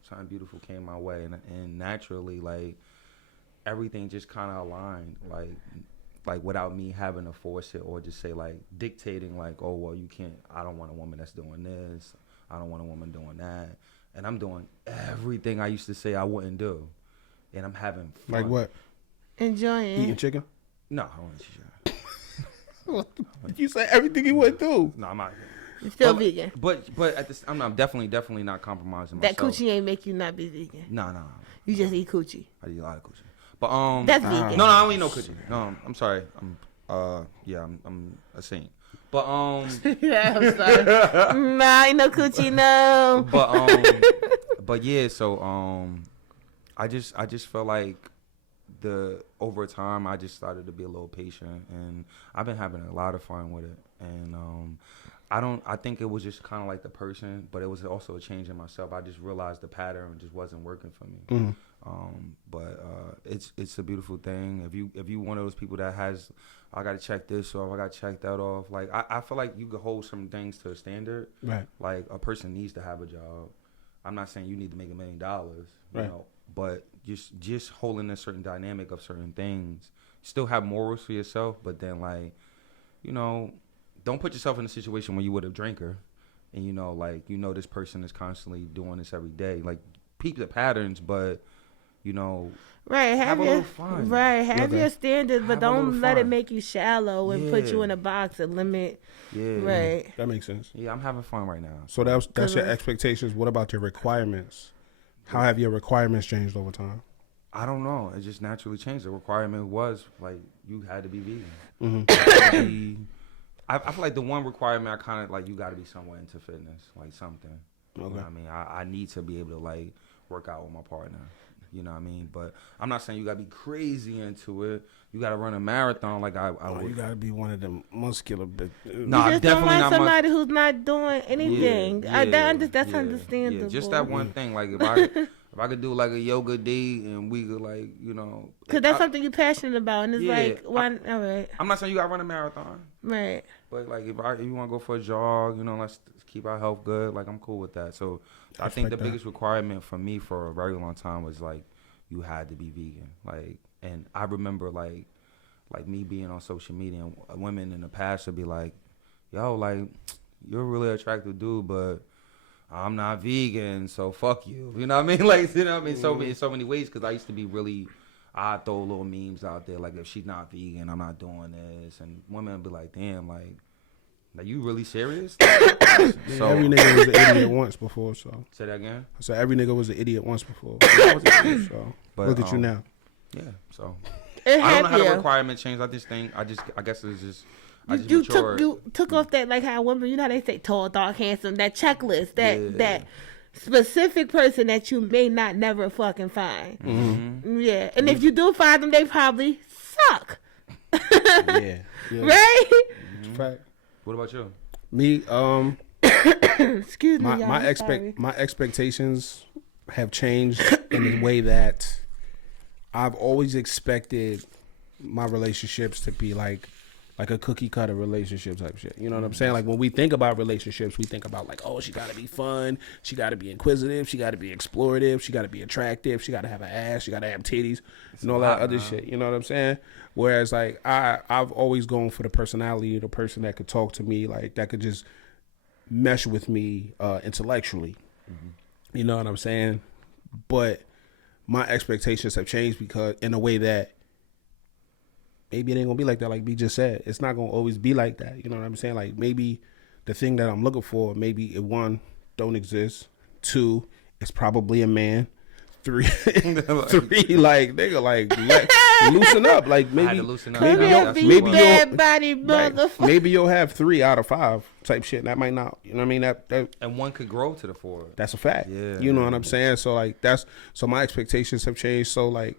something beautiful came my way, and naturally, like everything just kind of aligned, like without me having to force it or just say like dictating like, oh well, you can't. I don't want a woman that's doing this. I don't want a woman doing that. And I'm doing everything I used to say I wouldn't do, and I'm having fun. Like what? Enjoying. Eating chicken? No, I don't want to. You said everything you would do. No, I'm not. You still But- vegan. But at this, I'm definitely not compromising That myself. coochie ain't make you not be vegan. No. You just eat coochie. I eat a lot of coochie. But That's no, vegan. I don't eat no coochie. No, I'm sorry. I'm a saint. But Yeah, I'm sorry. Nah, ain't no coochie, no. but yeah. So I just felt like over time I just started to be a little patient, and I've been having a lot of fun with it. And I think it was just kind of like the person, but it was also a change in myself. I just realized the pattern just wasn't working for me. But it's a beautiful thing. If you one of those people that has, I got to check this off, I got to check that off. Like I feel like you could hold some things to a standard. Right. Like a person needs to have a job. I'm not saying you need to make $1 million, you Right. know, but just holding a certain dynamic of certain things. Still have morals for yourself, but then like, you know, don't put yourself in a situation where you would a drinker, and this person is constantly doing this every day. Like peep the patterns, but Right, have a your little fun. right, have Okay. your standards, but Have a little don't let it fun. make you shallow and put Yeah. you in a box and limit. Yeah, Right. That makes sense. Yeah, I'm having fun right now. So that's your Correct. expectations. What about your requirements? How have your requirements changed over time? I don't know. It just naturally changed. The requirement was like you had to be vegan. Mm-hmm. I feel like the one requirement I kind of like, you got to be somewhat into fitness, like something. You know Okay. what I mean? I need to be able to like work out with my partner. You know what I mean? But I'm not saying you got to be crazy into it. You got to run a marathon like I Oh, would. you gotta be one of them muscular. Nah, You just don't definitely want not somebody who's not doing anything. That's understandable. Yeah, just that one thing. Like if I could do like a yoga day and we could like, Because that's something you're passionate about, and it's Yeah, like, why? All right, I'm not saying you got to run a marathon. right. But like if you want to go for a jog, let's keep our health good. Like I'm cool with that. So I think the respect that. biggest requirement for me for a very long time was like you had to be vegan. Like, and I remember like me being on social media and women in the past would be like, "Yo, like you're a really attractive dude, but I'm not vegan, so fuck you." You know what I mean? Like, you know what I mean? In so many ways, because I used to be really. I throw little memes out there like, if she's not vegan, I'm not doing this, and women would be like, "Damn, like you really serious?" So Every nigga was an idiot once before, so say that again. so every nigga was an idiot once before. So But, look at you now. Yeah. So It I don't know how the happier. requirement changed. I guess it's just I just You matured. took off that, like how women, how they say tall, dark, handsome, that checklist, Yeah. that specific person that you may not never fucking find. Mm-hmm. Yeah, and if you do find them, they probably suck. Yeah. Right? Fact. What about you? Me, Excuse me, my y'all. my I'm sorry. my expectations have changed in the way that I've always expected my relationships to be like like a cookie cutter relationship type shit. You know what I'm saying? Like when we think about relationships, we think about like, oh, she got to be fun, she got to be inquisitive, she got to be explorative, she got to be attractive, she got to have an ass, she got to have titties, and all that other shit. You know what I'm saying? Whereas like I've always gone for the personality of the person that could talk to me, like that could just mesh with me intellectually. You know what I'm saying? But my expectations have changed because in a way that maybe it ain't gonna be like that. Like B just said, it's not gonna always be like that. You know what I'm saying? Like maybe the thing that I'm looking for, maybe it, one, don't exist. Two, it's probably a man. Three, like nigga, like loosen up. Like maybe, I had to loosen up. maybe, That's maybe what- bad body right. motherfucker. Maybe you'll have 3 out of 5 type shit. And that might not. You know what I mean? That And one could grow to the 4. that's a fact. Yeah. You know what I'm saying? So like so my expectations have changed. So like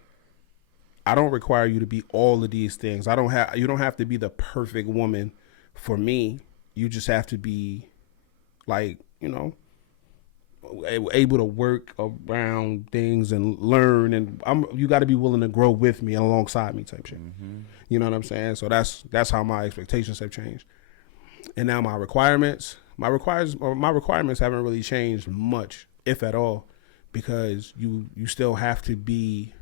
I don't require you to be all of these things. You don't have to be the perfect woman for me. You just have to be like, you know, able to work around things and learn, and you got to be willing to grow with me and alongside me type shit. You know what I'm saying? So that's how my expectations have changed. And now my requirements haven't really changed much, if at all, because you still have to be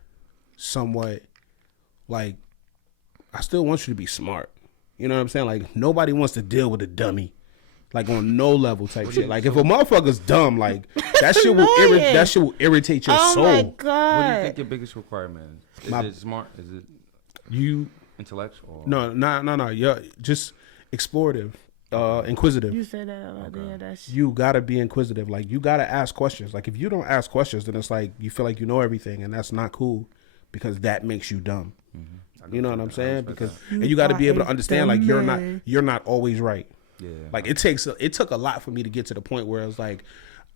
somewhat like, I still want you to be smart. You know what I'm saying? Like nobody wants to deal with a dummy, like on no level type shit. Like if a motherfucker's dumb, like that shit will irritate your Oh soul. my What do god. you think your biggest requirement is? Is it smart? Is it You intellectual? no. You're just explorative, inquisitive. You said that out there. That's You gotta be inquisitive. Like you gotta ask questions. Like if you don't ask questions, then it's like you feel like you know everything, and that's not cool because that makes you dumb. You know what I'm saying? Because and you got to be able to understand like you're not always right. Yeah. Like it took a lot for me to get to the point where it's like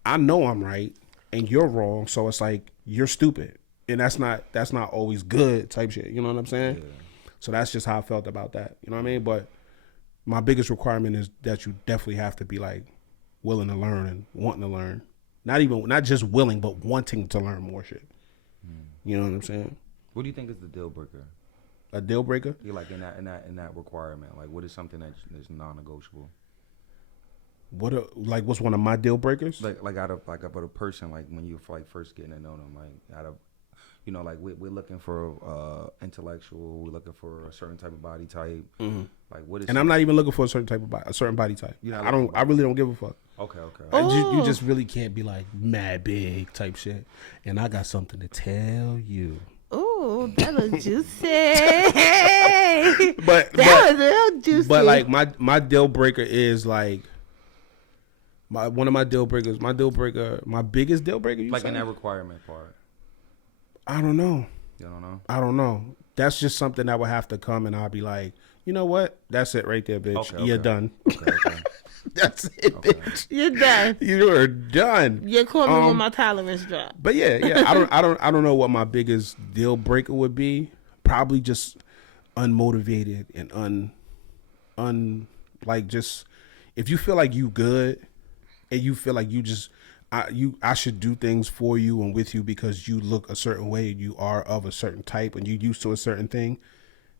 I know I'm right and you're wrong, so it's like you're stupid, and that's not always good type shit. You know what I'm saying? Yeah. So that's just how I felt about that. You know what I mean? But my biggest requirement is that you definitely have to be like willing to learn and wanting to learn. Not just willing, but wanting to learn more shit. You know what I'm saying? What do you think is the deal breaker? A deal breaker? You like in that requirement? Like, what is something that is non-negotiable? What's one of my deal breakers? Like out of a person, like when you like first getting to know them, like out of, you know, like we're looking for intellectual, we're looking for a certain type of body type. Like what is? And I'm not even looking for a certain body type. You're not I don't. looking for- I really don't give a fuck. Okay. You just really can't be like mad big type shit. And I got something to tell you. ooh, that was juicy. But That was real juicy. But like my deal breaker is like one of my deal breakers. My biggest deal breaker. You Like say? in that requirement part. I don't know. You don't know? I don't know. That's just something that would have to come, and I'll be like, you know what? That's it right there, bitch. Okay, You're okay. done. Okay. That's it, Okay. bitch. You're done. You are done. You're calling when my tolerance drop. But yeah. I don't know what my biggest deal breaker would be. Probably just unmotivated and like just if you feel like you good and you feel like I should do things for you and with you because you look a certain way and you are of a certain type and you used to a certain thing,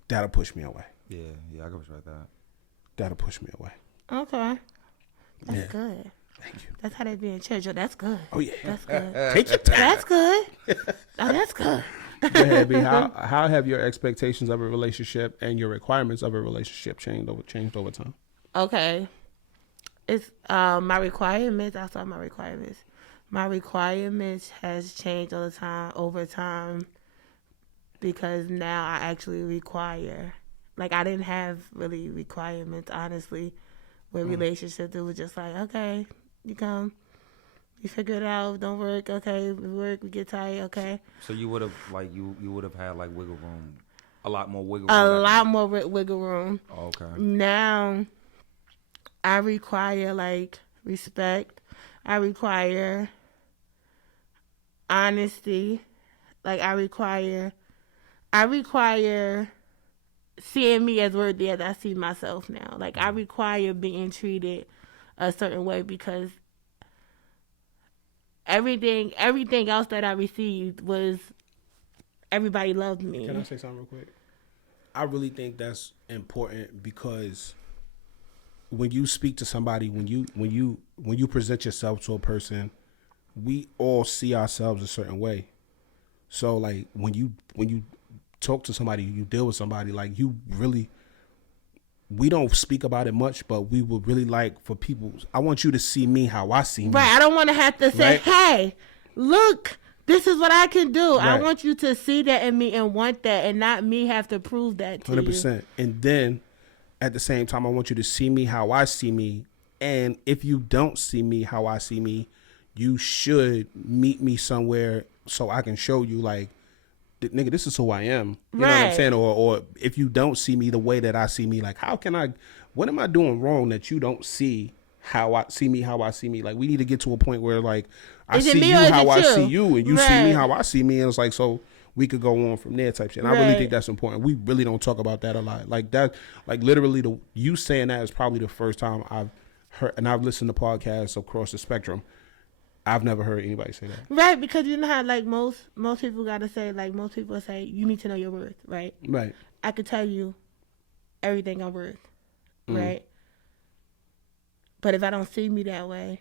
that'll push me away. Yeah, I can respect that. That'll push me away. Okay. That's Yeah. good. Thank you. That's how they be in church. Oh, that's good. Oh yeah. That's good. Take your time. That's good. Oh, that's good. Go ahead, B. How have your expectations of a relationship and your requirements of a relationship changed over time? Okay. It's my requirements. I saw my requirements. My requirements has changed over time, because now I actually require. Like I didn't have really requirements, honestly. With relationships, it was just like, okay, you come, you figure it out. Don't work, okay. We work, we get tired, okay. So you would have like you would have had like wiggle room, a lot more wiggle A room. lot more wiggle room. Oh, okay. Now I require like respect. I require honesty. Like I require seeing me as worthy as I see myself now. Like I require being treated a certain way, because everything else that I received was everybody loved me. Can I say something real quick? I really think that's important because when you speak to somebody, when you present yourself to a person, we all see ourselves a certain way. So like when you talk to somebody, you deal with somebody, like you really, we don't speak about it much, but we would really like for people, I want you to see me how I see me. Right. I don't want to have to say, Right. hey, look, this is what I can do. I Right. want you to see that in me and want that and not me have to prove that to 100%. And then at the same time, I want you to see me how I see me. And if you don't see me how I see me, you should meet me somewhere so I can show you, like, nigga, this is who I am. You know what I'm Right. saying? Or if you don't see me the way that I see me, like, what am I doing wrong that you don't see how I see me, how I see me? Like, we need to get to a point where, like, I Is it see me you or is how it I you? see you, and you see me Right. how I see me. And it's like, so we could go on from there type shit. And I really Right. think that's important. We really don't talk about that a lot. Like that, like literally you saying that is probably the first time I've heard, and I've listened to podcasts across the spectrum. I've never heard anybody say that. Right, because you know how like most people gotta say, like most people say you need to know your worth, right? Right. I could tell you everything I'm worth, right? But if I don't see me that way,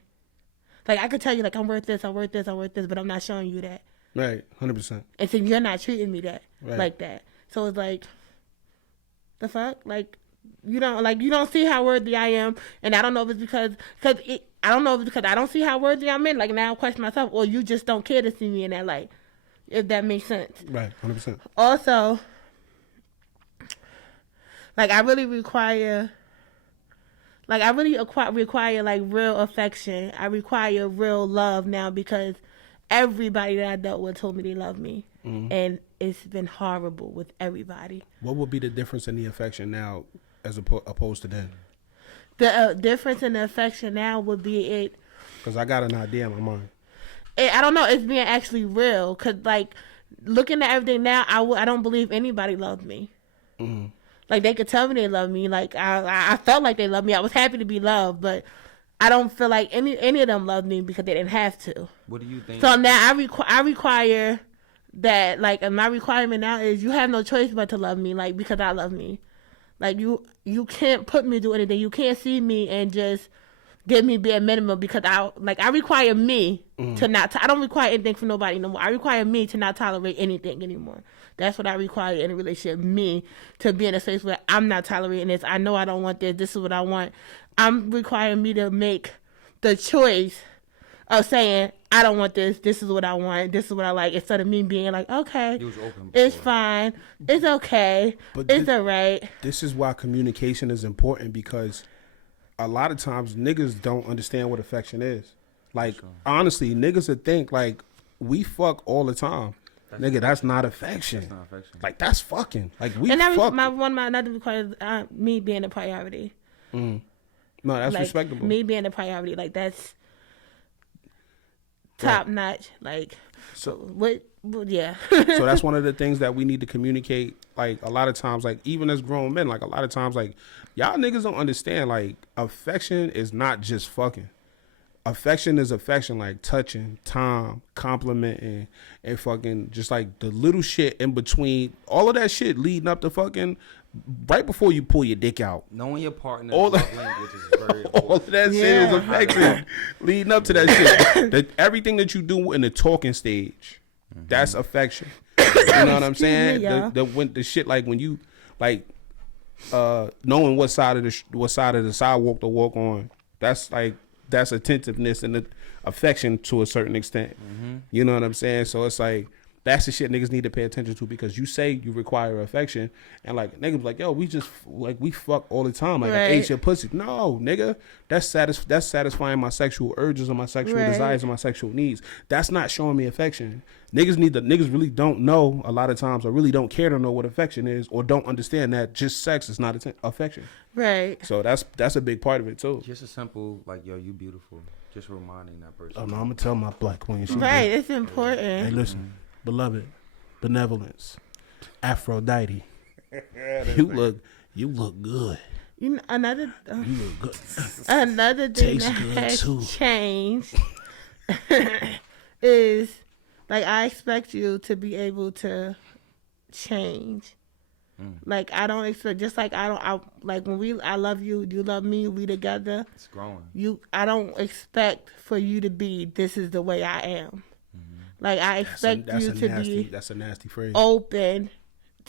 like I could tell you like I'm worth this, I'm worth this, I'm worth this, but I'm not showing you that. Right. 100%. And so you're not treating me that Right. like that. So it's like the fuck? Like you don't see how worthy I am, and I don't know if it's because I don't know if it's because I don't see how worthy I'm in. Like now I question myself, or you just don't care to see me in that light. If that makes sense. Right. 100%. Also, like I really require like real affection. I require real love now because everybody that I dealt with told me they love me, and it's been horrible with everybody. What would be the difference in the affection now as opposed to then? The difference in the affection now would be it. Because I got an idea in my mind. I don't know. It's being actually real. Cause like looking at everything now, I don't believe anybody loved me. Mm-hmm. Like they could tell me they love me. Like I felt like they loved me. I was happy to be loved, but I don't feel like any of them loved me because they didn't have to. What do you think? So now I require that, like, and my requirement now is you have no choice but to love me, like, because I love me. Like, you can't put me to do anything. You can't see me and just give me bare minimum because I require me to not, I don't require anything from nobody no more. I require me to not tolerate anything anymore. That's what I require in a relationship, me to be in a space where I'm not tolerating this. I know I don't want this. This is what I want. I'm requiring me to make the choice of saying, I don't want this. This is what I want. This is what I like. Instead of me being like, okay, You was open it's before. fine. It's okay. But It's all right. This is why communication is important, because a lot of times niggas don't understand what affection is. Like, honestly, niggas would think, like, we fuck all the time. Nigga, that's not affection. That's not affection. Like, that's fucking. Like, we And that fuck. one of my another requires me being a priority. No, that's Like, respectable. Me being a priority, like that's top notch. Like, yeah. So that's one of the things that we need to communicate. Like, a lot of times, like, even as grown men, like, a lot of times, like, y'all niggas don't understand, like, affection is not just fucking. Affection is affection, like touching, time, complimenting, and fucking just like the little shit in between. All of that shit leading up to fucking right before you pull your dick out. Knowing your partner's All love the- language is very important. All of that shit is Yeah. affection leading up to that shit. Everything that you do in the talking stage, that's affection. You know what I'm saying? me, y'all. The shit like when you like knowing what side of the sidewalk to walk on. That's attentiveness and the affection to a certain extent. You know what I'm saying? So it's like that's the shit niggas need to pay attention to, because you say you require affection and like niggas be like, yo, we fuck all the time. Like, I Right. ate your pussy. No, nigga, that's satisfying my sexual urges and my sexual Right. desires and my sexual needs. That's not showing me affection. Niggas really don't know a lot of times, or really don't care to know what affection is, or don't understand that just sex is not affection. Right. So that's a big part of it too. Just a simple, like, yo, you beautiful. Just reminding that person. Oh no, I'm gonna tell my black queen. She Right. good. It's important. Hey, listen, beloved, benevolence, Aphrodite. You look good. You know, another You look good. thing Tastes that good, has too. changed is like I expect you to be able to change. Like I don't expect, just like like when I love you, you love me, we together. It's growing. I don't expect for you to be, this is the way I am. Like I expect you to be. That's a nasty phrase. Open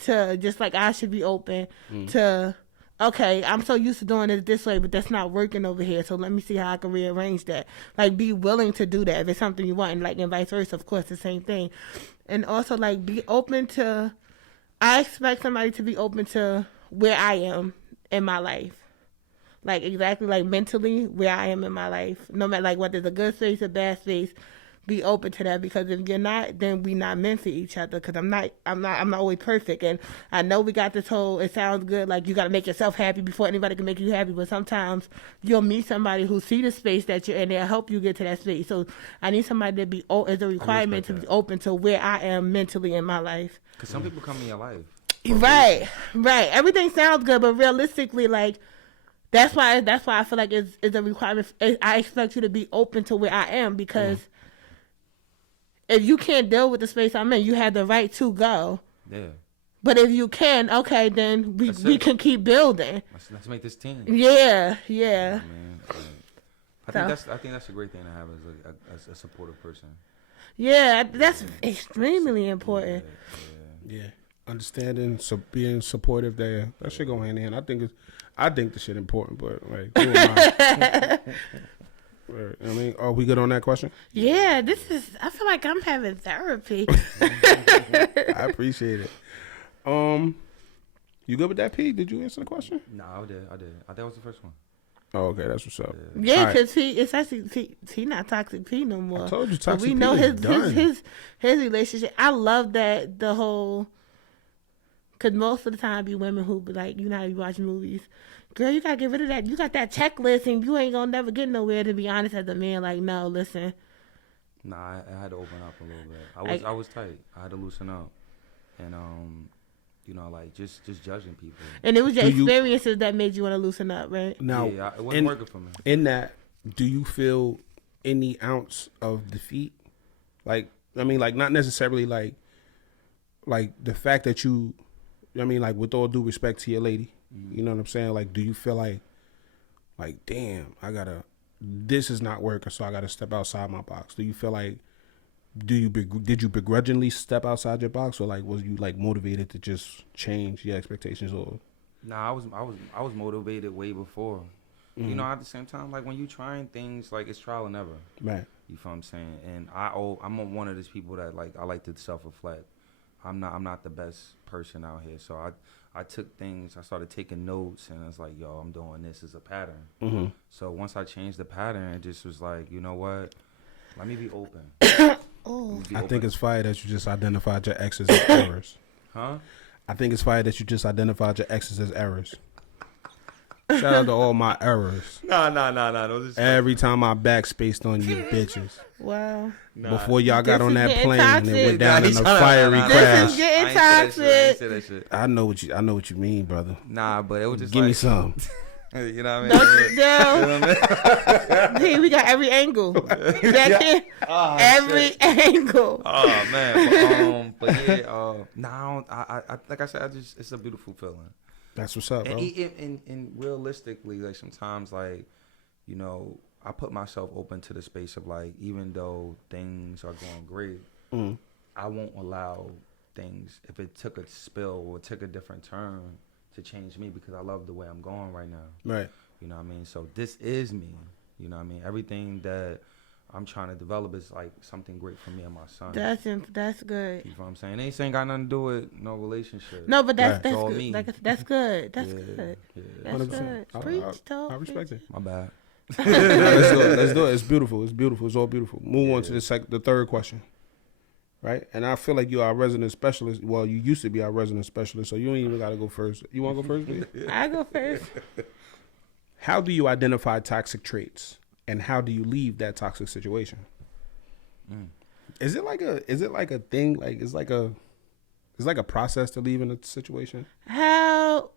to, just like I should be open to. Okay, I'm so used to doing it this way, but that's not working over here. So let me see how I can rearrange that. Like, be willing to do that if it's something you want, and like, and vice versa. Of course, the same thing. And also, like, be open to. I expect somebody to be open to where I am in my life, like exactly like mentally where I am in my life. No matter like whether it's a good space or bad space, be open to that, because if you're not, then we not meant for each other. Because I'm not always perfect, and I know we got this whole, it sounds good, like you got to make yourself happy before anybody can make you happy, but sometimes you'll meet somebody who see the space that you're in, they'll help you get to that space. So I need somebody to be, as a requirement, to be open to where I am mentally in my life. Because some people come in your life. Right. Everything sounds good, but realistically, like, that's why I feel like it's a requirement. I expect you to be open to where I am, because if you can't deal with the space I'm in, you have the right to go. Yeah. But if you can, okay, then we can keep building. Let's make this team. Yeah. Man. I think that's a great thing to have as a supportive person. Yeah, that's extremely important. Yeah. Understanding, being supportive, that should go hand in hand. I think the shit important, but like, who am I? Right. I mean, are we good on that question? Yeah, I feel like I'm having therapy. I appreciate it. You good with that, P? Did you answer the question? No, I did. I think that was the first one. Oh, okay, that's what's up. Yeah, because he not Toxic P no more. I told you, Toxic P. We know his relationship. I love that, the whole, because most of the time be women who be like, you know how you watch movies, girl, you gotta get rid of that. You got that checklist and you ain't gonna never get nowhere. To be honest, as a man, like, no, listen. Nah, I had to open up a little bit. I was tight. I had to loosen up, and like just judging people. And it was your experiences that made you want to loosen up, right? Now, it wasn't working for me. In that, do you feel any ounce of defeat? Like, I mean, like, not necessarily like the fact that you, I mean, like, with all due respect to your lady, you know what I'm saying? Like, do you feel like, damn, this is not working, so I gotta step outside my box? Do you feel like, did you begrudgingly step outside your box, or like, was you like motivated to just change your expectations? Or Nah, I was motivated way before. You know, at the same time, like, when you trying things, like, it's trial and error. Right. You feel what I'm saying? And I'm one of those people that, like, I like to self-reflect. I'm not the best person out here, so I took things, I started taking notes, and it's like, yo, I'm doing this as a pattern. So once I changed the pattern, it just was like, you know what? Let me be open. I think it's fire that you just identified your exes as errors. Huh? I think it's fire that you just identified your exes as errors. Shout out to all my errors. No. Every time I backspaced on you bitches. Wow. Before y'all got on that plane and went down in a fiery crash. This is getting toxic. I know what you mean, brother. Nah, but it was just give me some. You know what I mean? We got every angle. Every angle. Oh man. But yeah, now I like I said, it's a beautiful feeling. That's what's up, bro. And realistically, like, sometimes, like, you know, I put myself open to the space of, like, even though things are going great, I won't allow things, if it took a spill or took a different turn, to change me, because I love the way I'm going right now. Right. You know what I mean? So this is me. You know what I mean? Everything that I'm trying to develop is like something great for me and my son. That's good. You know what I'm saying? It ain't got nothing to do with no relationship. No, but that's good. Me. That's good. That's good. Yeah. That's good. I respect it. My bad. Let's do it. It's beautiful. It's all beautiful. Move on to the third question. Right? And I feel like you are our resident specialist. Well, you used to be our resident specialist, so you don't even got to go first. You want to go first, please? I go first. How do you identify toxic traits, and how do you leave that toxic situation? Is it like a thing? Like, it's like a process to leaving a situation? How?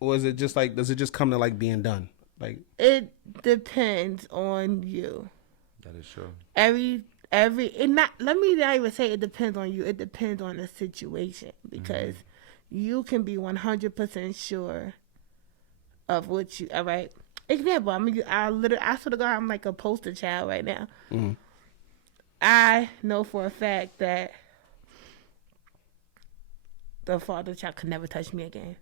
Or is it just like, does it just come to like being done? Like, it depends on you. That is true. Let me not even say it depends on you. It depends on the situation, because you can be 100% sure of what you. All right. Example. I swear to God, I'm like a poster child right now. Mm-hmm. I know for a fact that the father child could never touch me again.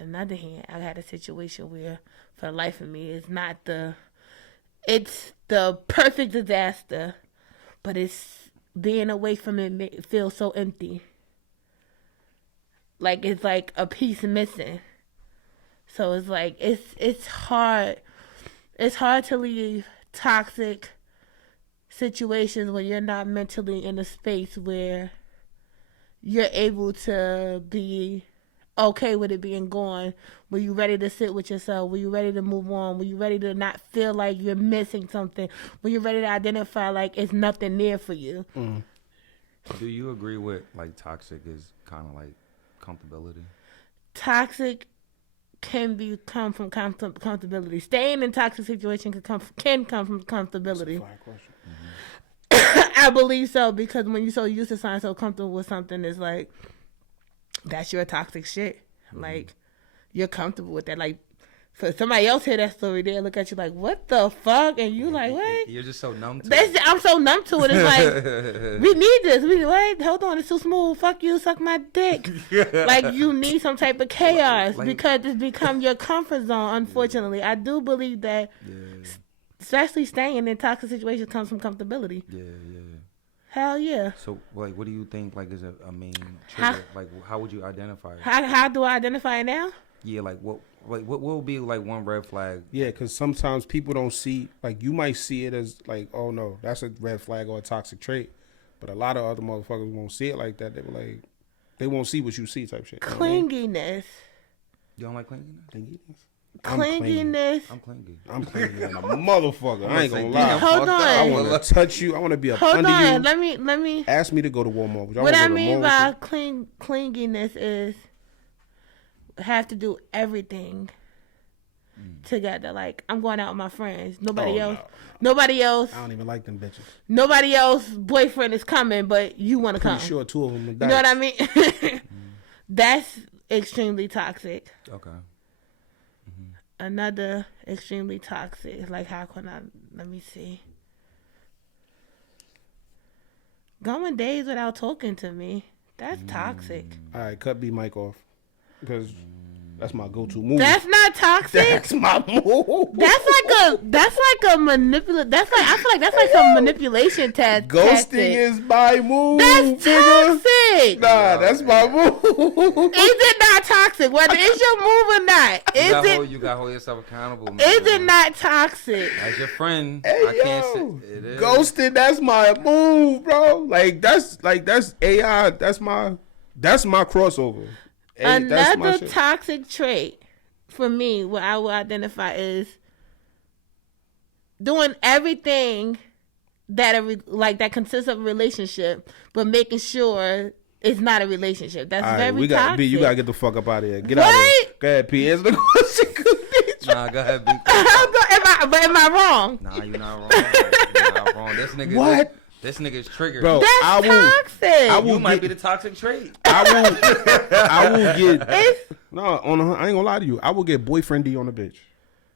On the other hand, I had a situation where, for the life of me, it's the perfect disaster, but it's being away from it feels so empty. Like it's like a piece missing. So it's like it's hard. It's hard to leave toxic situations when you're not mentally in a space where you're able to be okay with it being gone. Were you ready to sit with yourself? Were you ready to move on? Were you ready to not feel like you're missing something? Were you ready to identify like it's nothing there for you? Mm. Do you agree with like toxic is kind of like comfortability? Toxic can come from comfortability. Staying in toxic situation can come from comfortability. Fine question. I believe so, because when you're so used to something, so comfortable with something, it's like that's your toxic shit. Like you're comfortable with that. Like for somebody else hear that story, they look at you like, "What the fuck?" And you like, "What?" You're just so numb to it. I'm so numb to it. It's like we need this. Wait, hold on, it's too smooth. Fuck you, suck my dick. Like you need some type of chaos because it's become your comfort zone. Unfortunately, I do believe that. Yeah. Especially staying in toxic situations comes from comfortability. Yeah. Hell yeah. So, like, what do you think, like, is a main trigger? Like, how would you identify it? How do I identify it now? Yeah, what will be, like, one red flag? Yeah, because sometimes people don't see, like, you might see it as, like, oh, no, that's a red flag or a toxic trait. But a lot of other motherfuckers won't see it like that. They were like, they won't see what you see type shit. Clinginess. You don't like clinginess? Clinginess. I'm clingy. I'm clingy than a motherfucker. I ain't gonna lie. Hold on. I want to touch you. I want to be up Hold under on. you. Let me. Ask me to go to Walmart. What I mean by clinginess is have to do everything together. Like I'm going out with my friends. Nobody else. I don't even like them bitches. Nobody else boyfriend is coming, but you want to come. Pretty sure two of them. You know what I mean? That's extremely toxic. Okay. Another extremely toxic. Like how can I? Let me see. Going days without talking to me. That's toxic. All right, cut B mic off because that's my go-to move. That's not toxic. That's my move. That's like a manipulate. That's like I feel like that's like some manipulation tactic. Ghosting is my move. That's nigga. toxic. Nah, that's my move. Is it not toxic? Whether it's your move or not, You gotta hold yourself accountable. Man. Is it not toxic? As your friend, Hey, I can't say it is. Ghosting, that's my move, bro. Like that's AI. That's my crossover. Hey, that's my Another shit. toxic trait for me, what I will identify is doing everything that that consists of a relationship, but making sure it's not a relationship. That's All right, very we got toxic. B. You gotta get the fuck up out of here. Get What? out of here. Go ahead, P. Answer the question. Nah, go ahead, B. Am I wrong? Nah, you're not wrong. You're not wrong. This nigga. What? This nigga's triggered. Bro, That's toxic. You might be the toxic trait. I will get. No, I ain't gonna lie to you. I will get boyfriendy on a bitch.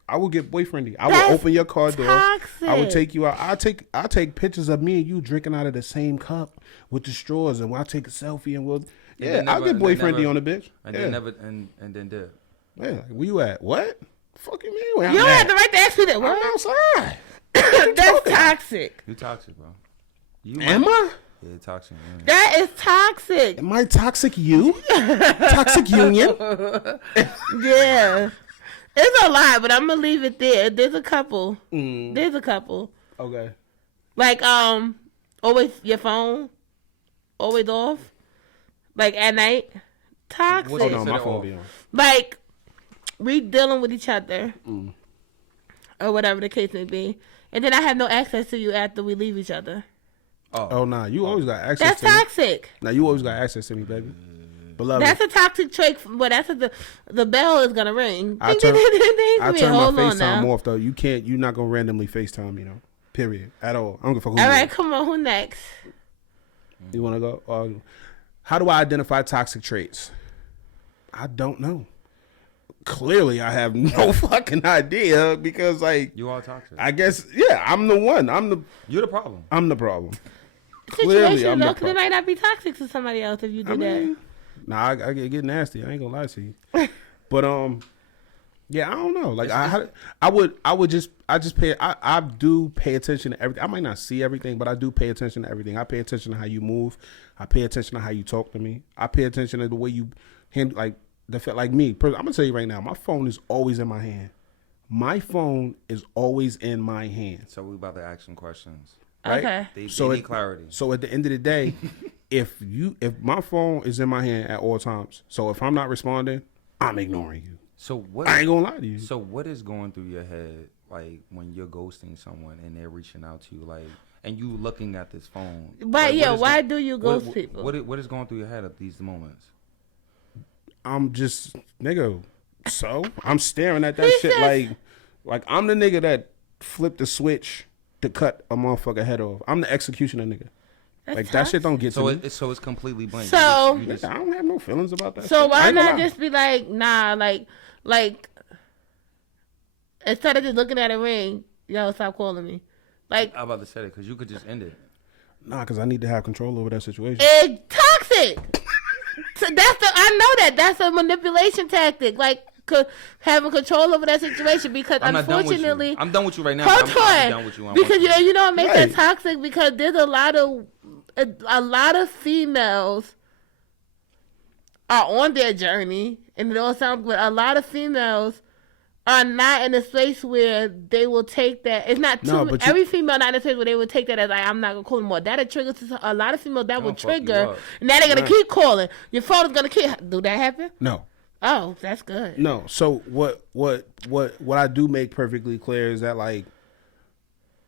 I will get boyfriendy. I will open your car door. Toxic. I will take you out. I'll take pictures of me and you drinking out of the same cup with the straws, and I'll take a selfie and we'll. Yeah, I'll get boyfriendy on a bitch. And yeah. then never and then did. Yeah, where you at? What? Fuck you mean? Where You I'm don't at? have the right to ask me that. I'm What? outside. That's toxic. You toxic, bro. You Am I? Yeah, toxic. Man. That is toxic. Am I toxic? You? Toxic union? Yeah. It's a lot, but I'm gonna leave it there. There's a couple. Mm. There's a couple. Okay. Like always your phone always off. Like at night. Toxic. What's Oh no, Set my it phone off. be on. Like we dealing with each other. Mm. Or whatever the case may be. And then I have no access to you after we leave each other. Oh nah, you always got access That's to me. toxic. Now you always got access to me, baby. Beloved. That's a toxic trait. But that's the bell is gonna ring. I Ding, turn, ding, ding, ding, ding. I turn my Hold on FaceTime now. off though. You're not gonna randomly FaceTime me though. Period. At all. I don't give a fuck who All you right, are. come on. Who next? You wanna go? How do I identify toxic traits? I don't know. Clearly, I have no fucking idea because, like, You are toxic. I guess, yeah, I'm the one. You're the problem. I'm the problem. Clearly, Situation I'm though, the because it problem. might not be toxic to somebody else if you do that. Nah, I get nasty. I ain't gonna lie to you. But yeah, I don't know. Like I do pay attention to everything. I might not see everything, but I do pay attention to everything. I pay attention to how you move. I pay attention to how you talk to me. I pay attention to the way you handle, like like me. I'm gonna tell you right now, my phone is always in my hand. My phone is always in my hand. So we about to ask some questions. Right? Okay. They So need clarity. So at the end of the day, if my phone is in my hand at all times, so if I'm not responding, I'm ignoring you. So what? I ain't gonna lie to you. So what is going through your head, like when you're ghosting someone and they're reaching out to you, like, and you looking at this phone? But yeah, why do you ghost people? What is going through your head at these moments? I'm just nigga. So I'm staring at that shit like I'm the nigga that flipped the switch to cut a motherfucker head off. I'm the executioner nigga. Like that shit don't get to me. So it's completely blank. So- You just- I don't have no feelings about that. So shit. I why ain't gonna not lie. just be like, nah, like instead of just looking at a ring, yo, stop calling me. Like I'm about to say it because you could just end it. Nah, because I need to have control over that situation. it's toxic. So I know that's a manipulation tactic. Like having control over that situation because I'm not done with you. unfortunately, I'm done with you right now. hold I'm done on, with you. I'm because with you know what makes Right. that toxic because there's a lot of females are on their journey, and it all sounds good. A lot of females are not in a space where they will take that. It's not No, too, but you- every female not in a space where they would take that as like I'm not gonna call anymore. That'll trigger a lot of females. That will That'll fuck you trigger, up. and now they're gonna Right. keep calling. Your phone is gonna keep. Do that happen? No. Oh, that's good. No. So what I do make perfectly clear is that like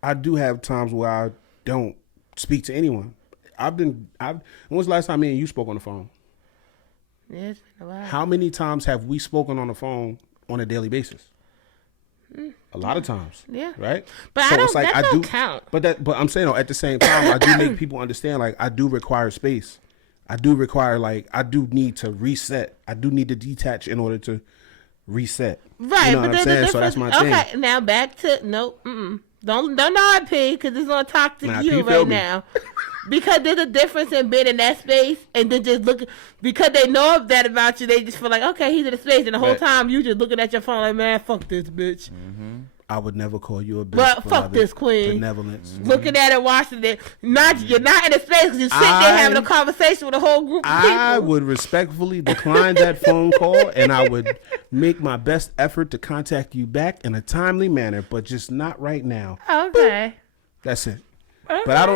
I do have times where I don't speak to anyone. When was the last time me and you spoke on the phone? Yeah, it's been a while. How many times have we spoken on the phone on a daily basis? A lot of times. Yeah. Right? But I don't- that don't count. But I'm saying though, at the same time, I do make people understand like I do require space. I do need to reset. I do need to detach in order to reset. Right, You know but what I'm there's a saying? difference. So that's my thing. Okay, now back to nope. Don't nod, P, because it's gonna talk to Nah, you P, right feel me. now. Because there's a difference in being in that space and then just looking because they know that about you. They just feel like okay, he's in the space, and the whole Right. time you just looking at your phone like man, fuck this bitch. I would never call you a bitch. Well, for fuck having this queen. Benevolence. Looking at it, watching it. You're not in the space because you're sitting there having a conversation with a whole group of people. I would respectfully decline that phone call, and I would make my best effort to contact you back in a timely manner, but just not right now. Okay. That's it. But I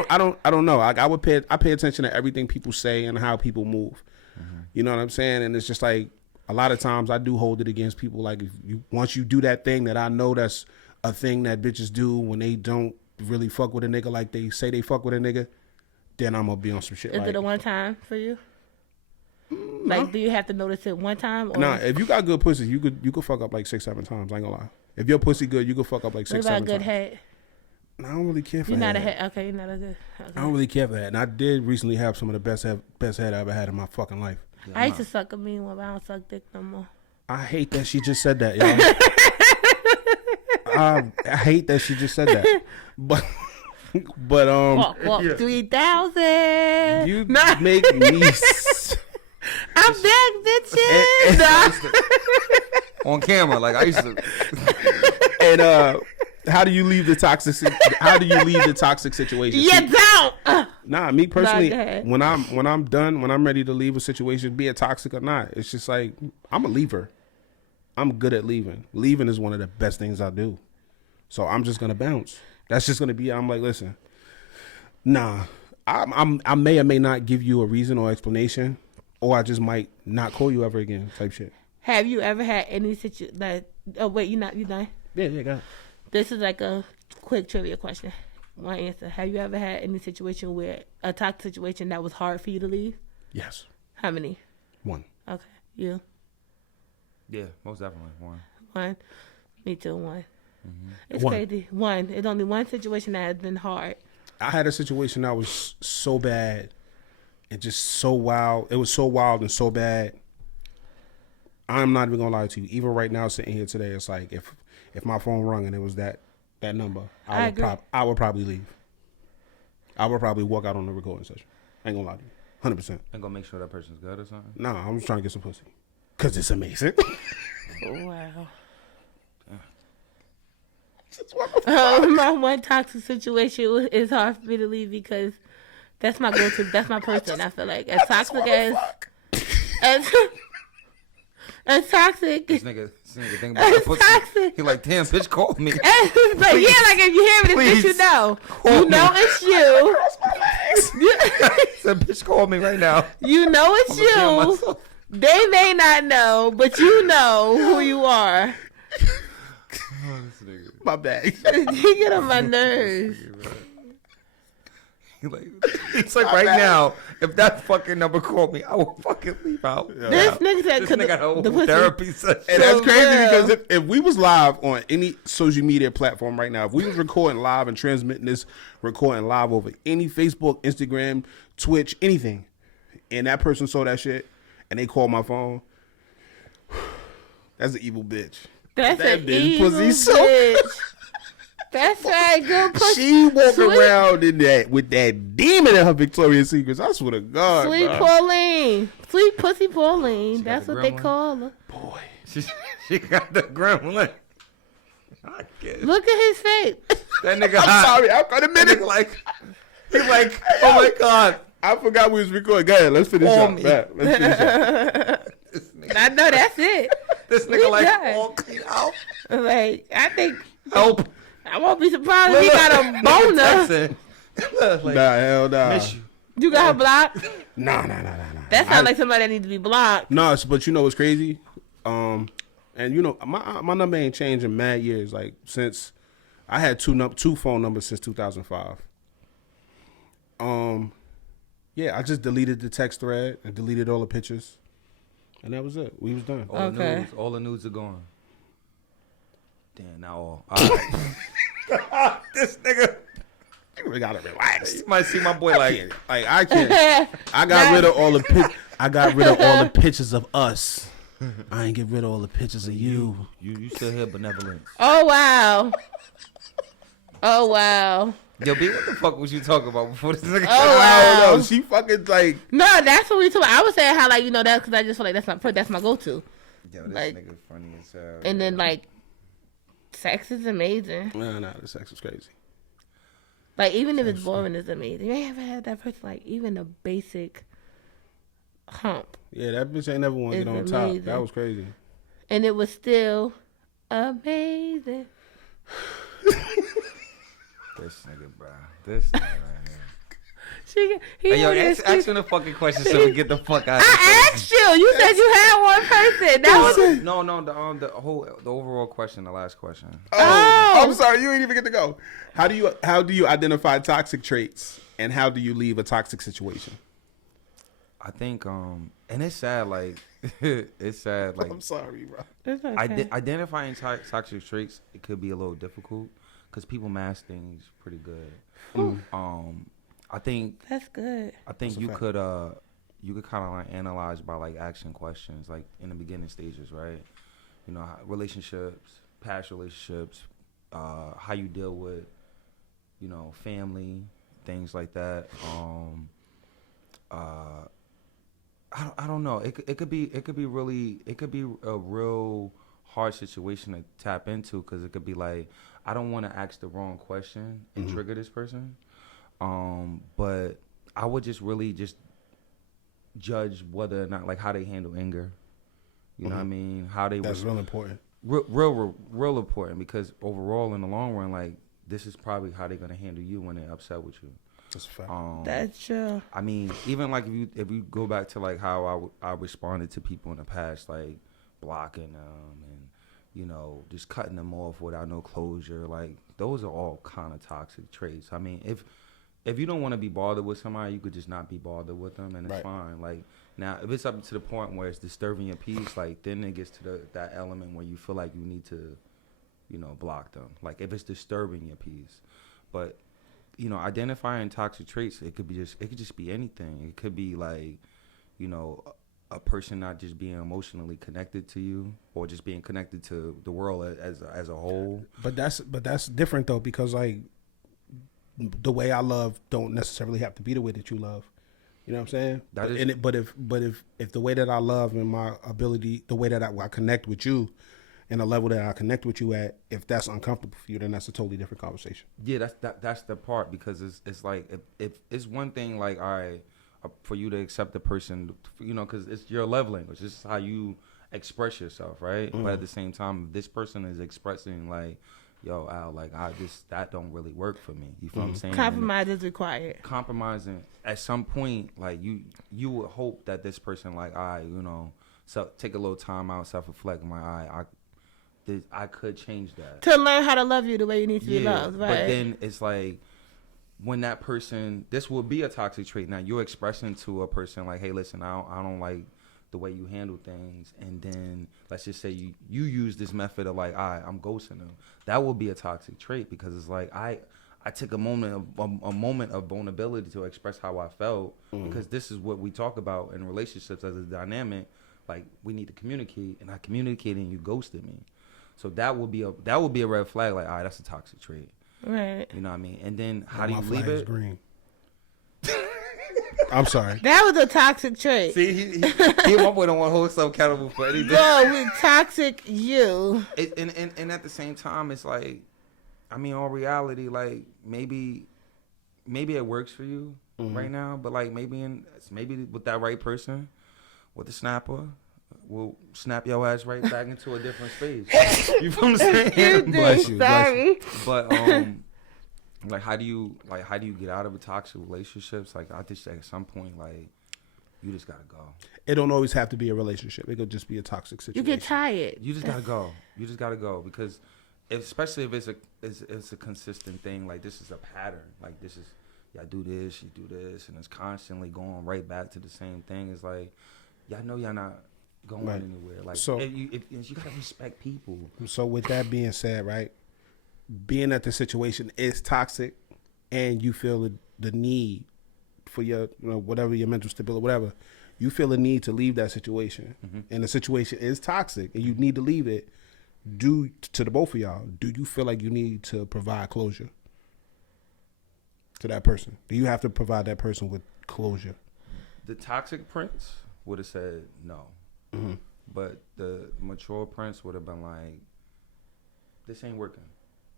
don't know. I pay attention to everything people say and how people move. You know what I'm saying? And it's just like a lot of times I do hold it against people. Like if once you do that thing that I know that's a thing that bitches do when they don't really fuck with a nigga like they say they fuck with a nigga, then I'm gonna be on some shit. Is like, it a one time for you? Like, do you have to notice it one time? Or Nah, if you got good pussy, you could fuck up like 6-7 times. I ain't gonna lie. If your pussy good, you could fuck up like what 6-7 about times. good head? I don't really care for You're not a head. head. Okay, you're not a good. Okay. I don't really care for that. And I did recently have some of the best head I ever had in my fucking life. I used to suck a mean one, but I don't suck dick no more. I hate that she just said that, y'all. I hate that she just said that. But Walk 3,000. you Nah. make me I'm back, bitches. Nah. On camera, like I used to. and how do you leave the toxic situation? You See, don't. Nah, me personally, go ahead. when I'm done, when I'm ready to leave a situation, be it toxic or not, it's just like I'm a leaver. I'm good at leaving. Leaving is one of the best things I do. So I'm just gonna bounce. That's just gonna be. I'm like, listen, nah. I may or may not give you a reason or explanation, or I just might not call you ever again. Type shit. Have you ever had any situation that? Oh wait, you done? Yeah, go ahead. This is like a quick trivia question. One answer. Have you ever had any situation where a toxic situation that was hard for you to leave? Yes. How many? One. Okay, you Yeah, most definitely one. one. Me too. One. It's One. crazy. One. It's only one situation that has been hard. I had a situation that was so bad and just so wild. It was so wild and so bad. I'm not even gonna lie to you. Even right now, sitting here today, it's like if my phone rung and it was that number, I would probably leave. I would probably walk out on the recording session. I ain't gonna lie to you, 100%. Ain't gonna make sure that person's good or something. Nah, I'm just trying to get some pussy, cause it's amazing. Wow. Oh, My one toxic situation is hard for me to leave because that's my go-to. That's my person. I feel like as toxic as toxic. This nigga think about that pussy. Toxic. He like, damn, bitch, call me. But yeah, like if you hear me, this bitch, you know it's you. Said, bitch, call me right now. You know it's you. They may not know, but you know who you are. my bad. You get on my nerves. It's like right now, if that fucking number called me, I will fucking leave out. This nigga said, This nigga got a whole pussy- therapy session. And that's For crazy real. because if we was live on any social media platform right now, if we was recording live and transmitting this, recording live over any Facebook, Instagram, Twitch, anything, and that person saw that shit and they called my phone, that's an evil bitch. That's That an bitch evil pussy so- bitch. That's right, good pussy. She walking Sweet- around in that with that demon in her Victoria's Secrets. I swear to God, Sweet bro. Pauline. Sweet pussy Pauline. She got That's the what they gremlin? call her. Boy, She got the gremlin. I guess. Look at his face. That nigga I'm hot. sorry. I'm gonna That minute. nigga like, oh my God. I forgot we was recording. Go ahead, let's finish Call up. me. Back. Let's finish up. This nigga, I know that's it. this We nigga like, done. all clean out. Like, I think Help. I won't be surprised if he got a boner. Texting. Like, Nah, hell nah. miss you. You got her blocked? Nah. That sounds like somebody that needs to be blocked. No, but you know what's crazy? And you know my number ain't changed in mad years. Like since I had two phone numbers since 2005. Yeah, I just deleted the text thread and deleted all the pictures, and that was it. We was done. All the Okay. nudes, all the nudes are gone. Damn, now all right. This nigga, We gotta relax. you might see my boy like, I can't. I got rid of all the I got rid of all the pictures of us. I ain't get rid of all the pictures of you. you still here, benevolence. Oh, wow. Oh, wow. Yo, B, what the fuck was you talking about before this nigga? Oh, I wow. don't know. She fucking like. No, that's what we talking about. I was saying how, like, you know, that because I just feel like that's my go-to. Yo, this like- nigga funny as hell. And then, like, sex is amazing. Nah, the sex is crazy. Like, even if it's boring, it's amazing. You ain't ever had that person, like, even a basic hump. Yeah, that bitch ain't never want to It's get on top. amazing. That was crazy. And it was still amazing. This nigga, bro. This nigga right here. He Hey, yo, wanted to ask see- him the fucking question so we get the fuck out of here. I asked you. You said you had one person. That was No, the overall question, the last question. Oh. I'm sorry, you ain't even get to go. How do you identify toxic traits, and how do you leave a toxic situation? I think, and it's sad, like, it's sad, like, I'm sorry, bro. It's okay. identifying toxic traits, it could be a little difficult because people mask things pretty good. I think That's good. you fact. could kind of like analyze by like asking questions like in the beginning stages, right? You know, relationships, past relationships, how you deal with, you know, family, things like that. I don't know. It could be a real hard situation to tap into because it could be like I don't want to ask the wrong question and trigger this person. But I would just really just judge whether or not like how they handle anger. You know what I mean? How they That's real important. real important because overall in the long run, like this is probably how they're gonna handle you when they're upset with you. That's a fact. That's true. I mean, even like if you go back to like how I responded to people in the past, like blocking them and you know just cutting them off without no closure, like those are all kind of toxic traits. I mean, if you don't want to be bothered with somebody, you could just not be bothered with them, and it's Right. fine. Like now, if it's up to the point where it's disturbing your peace, like then it gets to that element where you feel like you need to, you know, block them. Like if it's disturbing your peace, but you know, identifying toxic traits, it could just be anything. It could be like, you know, a person not just being emotionally connected to you or just being connected to the world as a whole. But that's different though, because like the way I love don't necessarily have to be the way that you love. You know what I'm saying? But if the way that I love and my ability, the way that I connect with you, and the level that I connect with you at, if that's uncomfortable for you, then that's a totally different conversation. Yeah, that's the part, because it's like if it's one thing like, all right, for you to accept the person, you know, because it's your love language. This is how you express yourself, right? But at the same time, this person is expressing like, yo, Al, like that don't really work for me. You feel what I'm saying? Compromise is required. Compromising at some point, like you would hope that this person, like, you know, so take a little time out, self-reflect. I could change that. To learn how to love you the way you need to be loved, right? But then it's like, when that person, this will be a toxic trait. Now you're expressing to a person like, hey, listen, I don't like the way you handle things. And then let's just say you use this method of like, I'm ghosting them. That will be a toxic trait, because it's like, I took a moment of vulnerability to express how I felt, because this is what we talk about in relationships as a dynamic. Like, we need to communicate, and I communicated and you ghosted me. So that would be a red flag. Like, all right, that's a toxic trait. Right. You know what I mean? And then how do you leave it? Green. I'm sorry. That was a toxic trait. See, he my boy don't want to hold himself accountable for anything. No, with toxic you. And at the same time, it's like, I mean, on reality, like maybe it works for you right now, but like maybe with that right person, with the snapper, will snap your ass right back into a different space. You feel what I'm saying? Bless you. Sorry. But like how do you get out of a toxic relationships? Like I just at some point, like you just gotta go. It don't always have to be a relationship. It could just be a toxic situation. You get tired. You just gotta go. You just gotta go, because especially if it's a consistent thing. Like this is a pattern. Like this is, y'all do this, you do this, and it's constantly going right back to the same thing. It's like y'all know y'all not going anywhere. Like so, you gotta respect people. So with that being said, right, being that the situation is toxic, and you feel the need for your, you know, whatever your mental stability, whatever, you feel the need to leave that situation, and the situation is toxic, and you need to leave it. To the both of y'all, do you feel like you need to provide closure to that person? Do you have to provide that person with closure? The toxic prince would have said no. But the mature prince would have been like, this ain't working.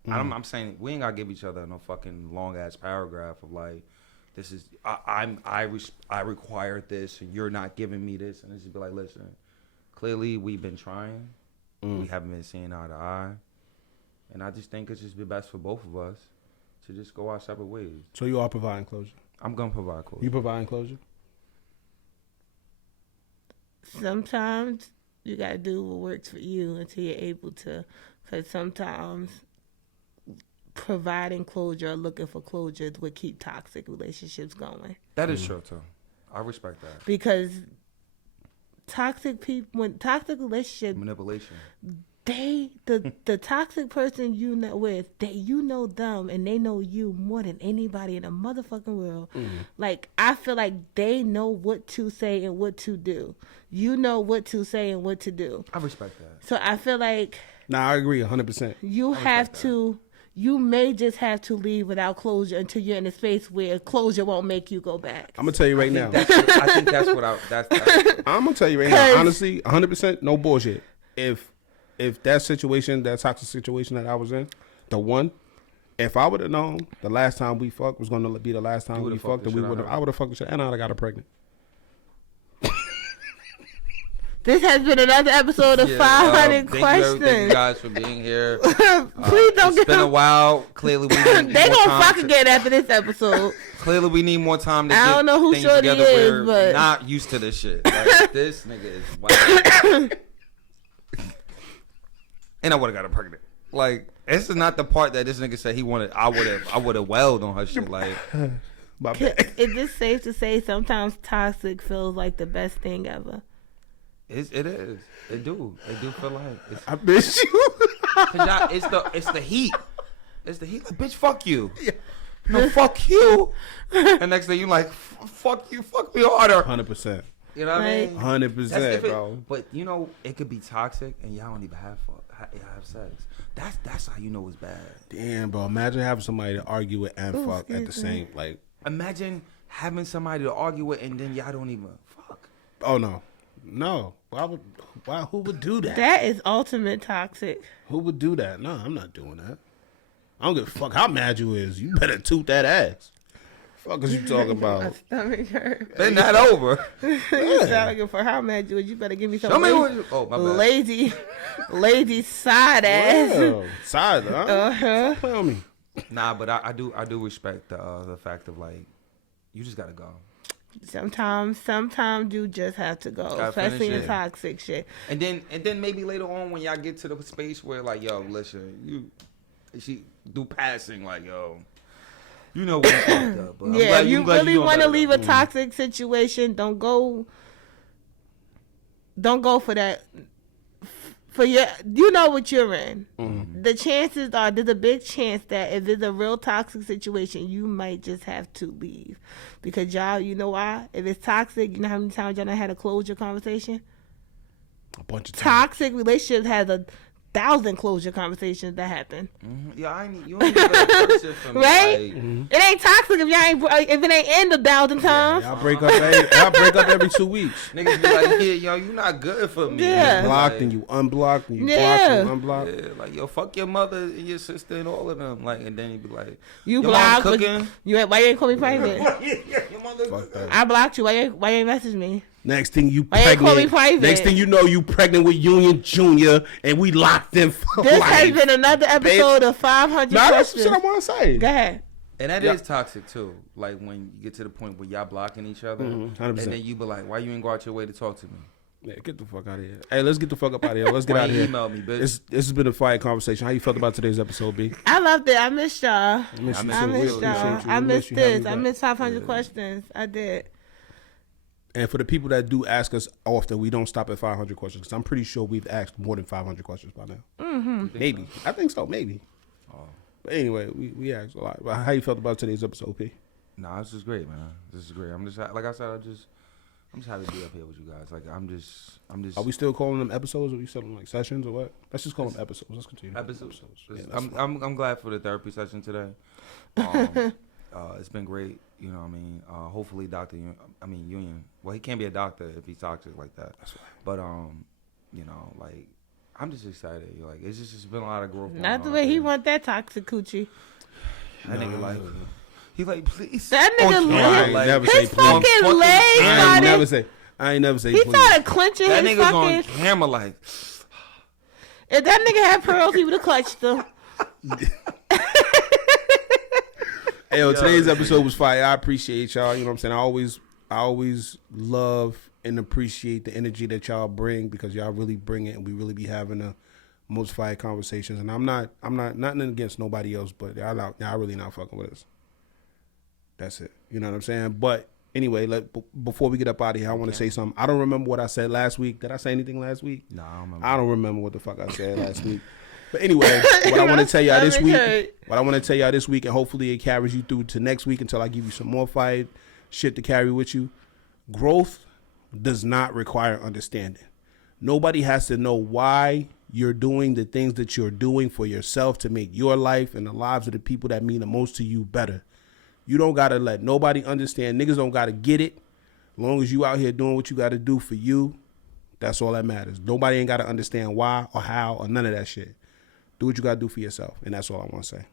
I'm saying we ain't gotta give each other no fucking long ass paragraph of like, this is I require this and you're not giving me this, and it's just be like, listen, clearly we've been trying, we haven't been seeing eye to eye, and I just think it's just be best for both of us to just go our separate ways. So you are providing closure? I'm gonna provide closure. You providing closure? Sometimes you gotta do what works for you until you're able to, because sometimes providing closure or looking for closure is what keep toxic relationships going. That is true too. I respect that. Because toxic people, when toxic relationships, manipulation. The toxic person you know with, you know them and they know you more than anybody in the motherfucking world. Like, I feel like they know what to say and what to do. You know what to say and what to do. I respect that. So I feel like, I agree 100%. You may just have to leave without closure until you're in a space where closure won't make you go back. I'm gonna tell you right now. I think that's what I'm gonna tell you right now. Honestly, 100%, no bullshit. If that situation, that toxic situation that I was in, if I would have known the last time we fucked was gonna be the last time we fucked, then I would have fucked the shit, and I would have got her pregnant. This has been another episode of 500 Questions. Thank you guys for being here. Please don't. It's been a while. Clearly, we need they gonna fuck again after this episode. Clearly, we need more time to I don't know who things Shorty together. is, We're but not used to this shit. Like, this nigga is wild. And I would have got her pregnant. Like, this is not the part that this nigga said he wanted. I would have wailed on her shit. Like, is this safe to say sometimes toxic feels like the best thing ever? It is. It do feel like. I miss you. It's the heat. It's the heat. Like, bitch, fuck you. Yeah. No, fuck you. And next thing you like, fuck you. Fuck me harder. 100%. You know what I mean? 100%, bro. But you know, it could be toxic, and y'all don't even have sex. That's how you know it's bad. Damn, bro. Imagine having somebody to argue with and Ooh, fuck at the excuse me. same, like. Imagine having somebody to argue with, and then y'all don't even fuck. Oh no. Who would do that? That is ultimate toxic. Who would do that? No, I'm not doing that. I don't give a fuck how mad you is. You better toot that ass. Fuck is you talking My about? stomach hurt. Been that over. You sound like for how mad you is. You better give me some Show me what you. Oh my bad. lazy side ass. Well, side, huh? Uh-huh. Play on me. Nah, but I do respect the fact of like, you just gotta go. Sometimes you just have to go, Gotta especially finish in it. toxic shit. And then maybe later on when y'all get to the space where like, yo, listen, she do passing like, yo, you know what fucked up. But Yeah, if you really want to to leave a toxic situation, don't go for that. You know what you're in. Mm-hmm. The chances are, there's a big chance that if it's a real toxic situation, you might just have to leave. Because y'all, you know why? If it's toxic, you know how many times y'all done had a closure conversation? A bunch of times. Toxic relationships has 1,000 closure conversations that happen. Yeah, you ain't even a person for me. Right? Like, It ain't toxic if it ain't end 1,000 times. Y'all break up every 2 weeks. niggas be like, yeah, yo, you not good for me. Yeah. You blocked Like, and you unblocked and you Yeah. blocked and unblocked. yeah, like, yo, fuck your mother and your sister and all of them. Like, and then you be like, You your mom blocked, but cooking. why you ain't call me private? Your mother Fuck that. I blocked you. Why you ain't message me? Next thing you Why you ain't call me pregnant. private? Next thing you know, you pregnant with Union Jr. and we locked in for This life. has been another episode of 500 Nah, that's the questions. shit I want to say. Go ahead. And that Yeah. is toxic too. Like when you get to the point where y'all blocking each other, 100%. and then you be like, "Why you ain't go out your way to talk to me? Yeah, get the fuck out of here. Hey, let's get the fuck up out of here. Let's get Why out of you here. email me, bitch?" This has been a fire conversation. How you felt about today's episode, B? I loved it. I missed y'all. I miss I you miss I too. you. We missed appreciate y'all. you. I We missed miss you having this. you I back. missed 500 questions. I did. And for the people that do ask us often, we don't stop at 500 questions because I'm pretty sure we've asked more than 500 questions by now. Mm-hmm. Maybe. I think so. Maybe. Oh. But anyway, we asked a lot. But how you felt about today's episode, P? Nah, this is great, man. This is great. I'm just like I said. I'm just happy to be up here with you guys. Like I'm just. Are we still calling them episodes, or are we still like sessions, or what? Let's just call them episodes. Let's continue. episodes. Yeah, that's I'm glad for the therapy session today. It's been great. You know what I mean? Hopefully Union. Well, he can't be a doctor if he's toxic like that. That's right. But you know, like I'm just excited. Like it's been a lot of growth. Not the going way on he there. want that toxic coochie. That nigga like. He like, please. That nigga On lit. camera, I ain't like, never say His please. fucking fucking- legs I ain't started. never say He please. started clenching That his nigga's fucking. on camera like. If that nigga had pearls, he would have clutched them. Hey, yo, today's episode was fire. I appreciate y'all. You know what I'm saying? I always love and appreciate the energy that y'all bring because y'all really bring it and we really be having the most fire conversations. And I'm not nothing against nobody else, but y'all really not fucking with us. That's it. You know what I'm saying? But anyway, before we get up out of here, I want to say something. I don't remember what I said last week. Did I say anything last week? Nah, I don't remember. I don't remember what the fuck I said last week. But anyway, what I want to tell y'all this week, and hopefully it carries you through to next week until I give you some more fire shit to carry with you. Growth does not require understanding. Nobody has to know why you're doing the things that you're doing for yourself to make your life and the lives of the people that mean the most to you better. You don't got to let nobody understand. Niggas don't got to get it. As long as you out here doing what you got to do for you, that's all that matters. Nobody ain't got to understand why or how or none of that shit. Do what you got to do for yourself. And that's all I want to say.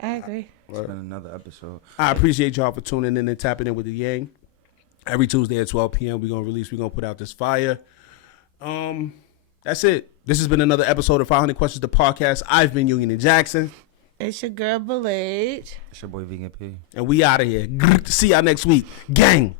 I agree. It's been another episode. I appreciate y'all for tuning in and tapping in with the Yang. Every Tuesday at 12 p.m. we're going to put out this fire. That's it. This has been another episode of 500 Questions, the podcast. I've been Union and Jackson. It's your girl, Belage. It's your boy Vegan P. And we out of here. See y'all next week. Gang.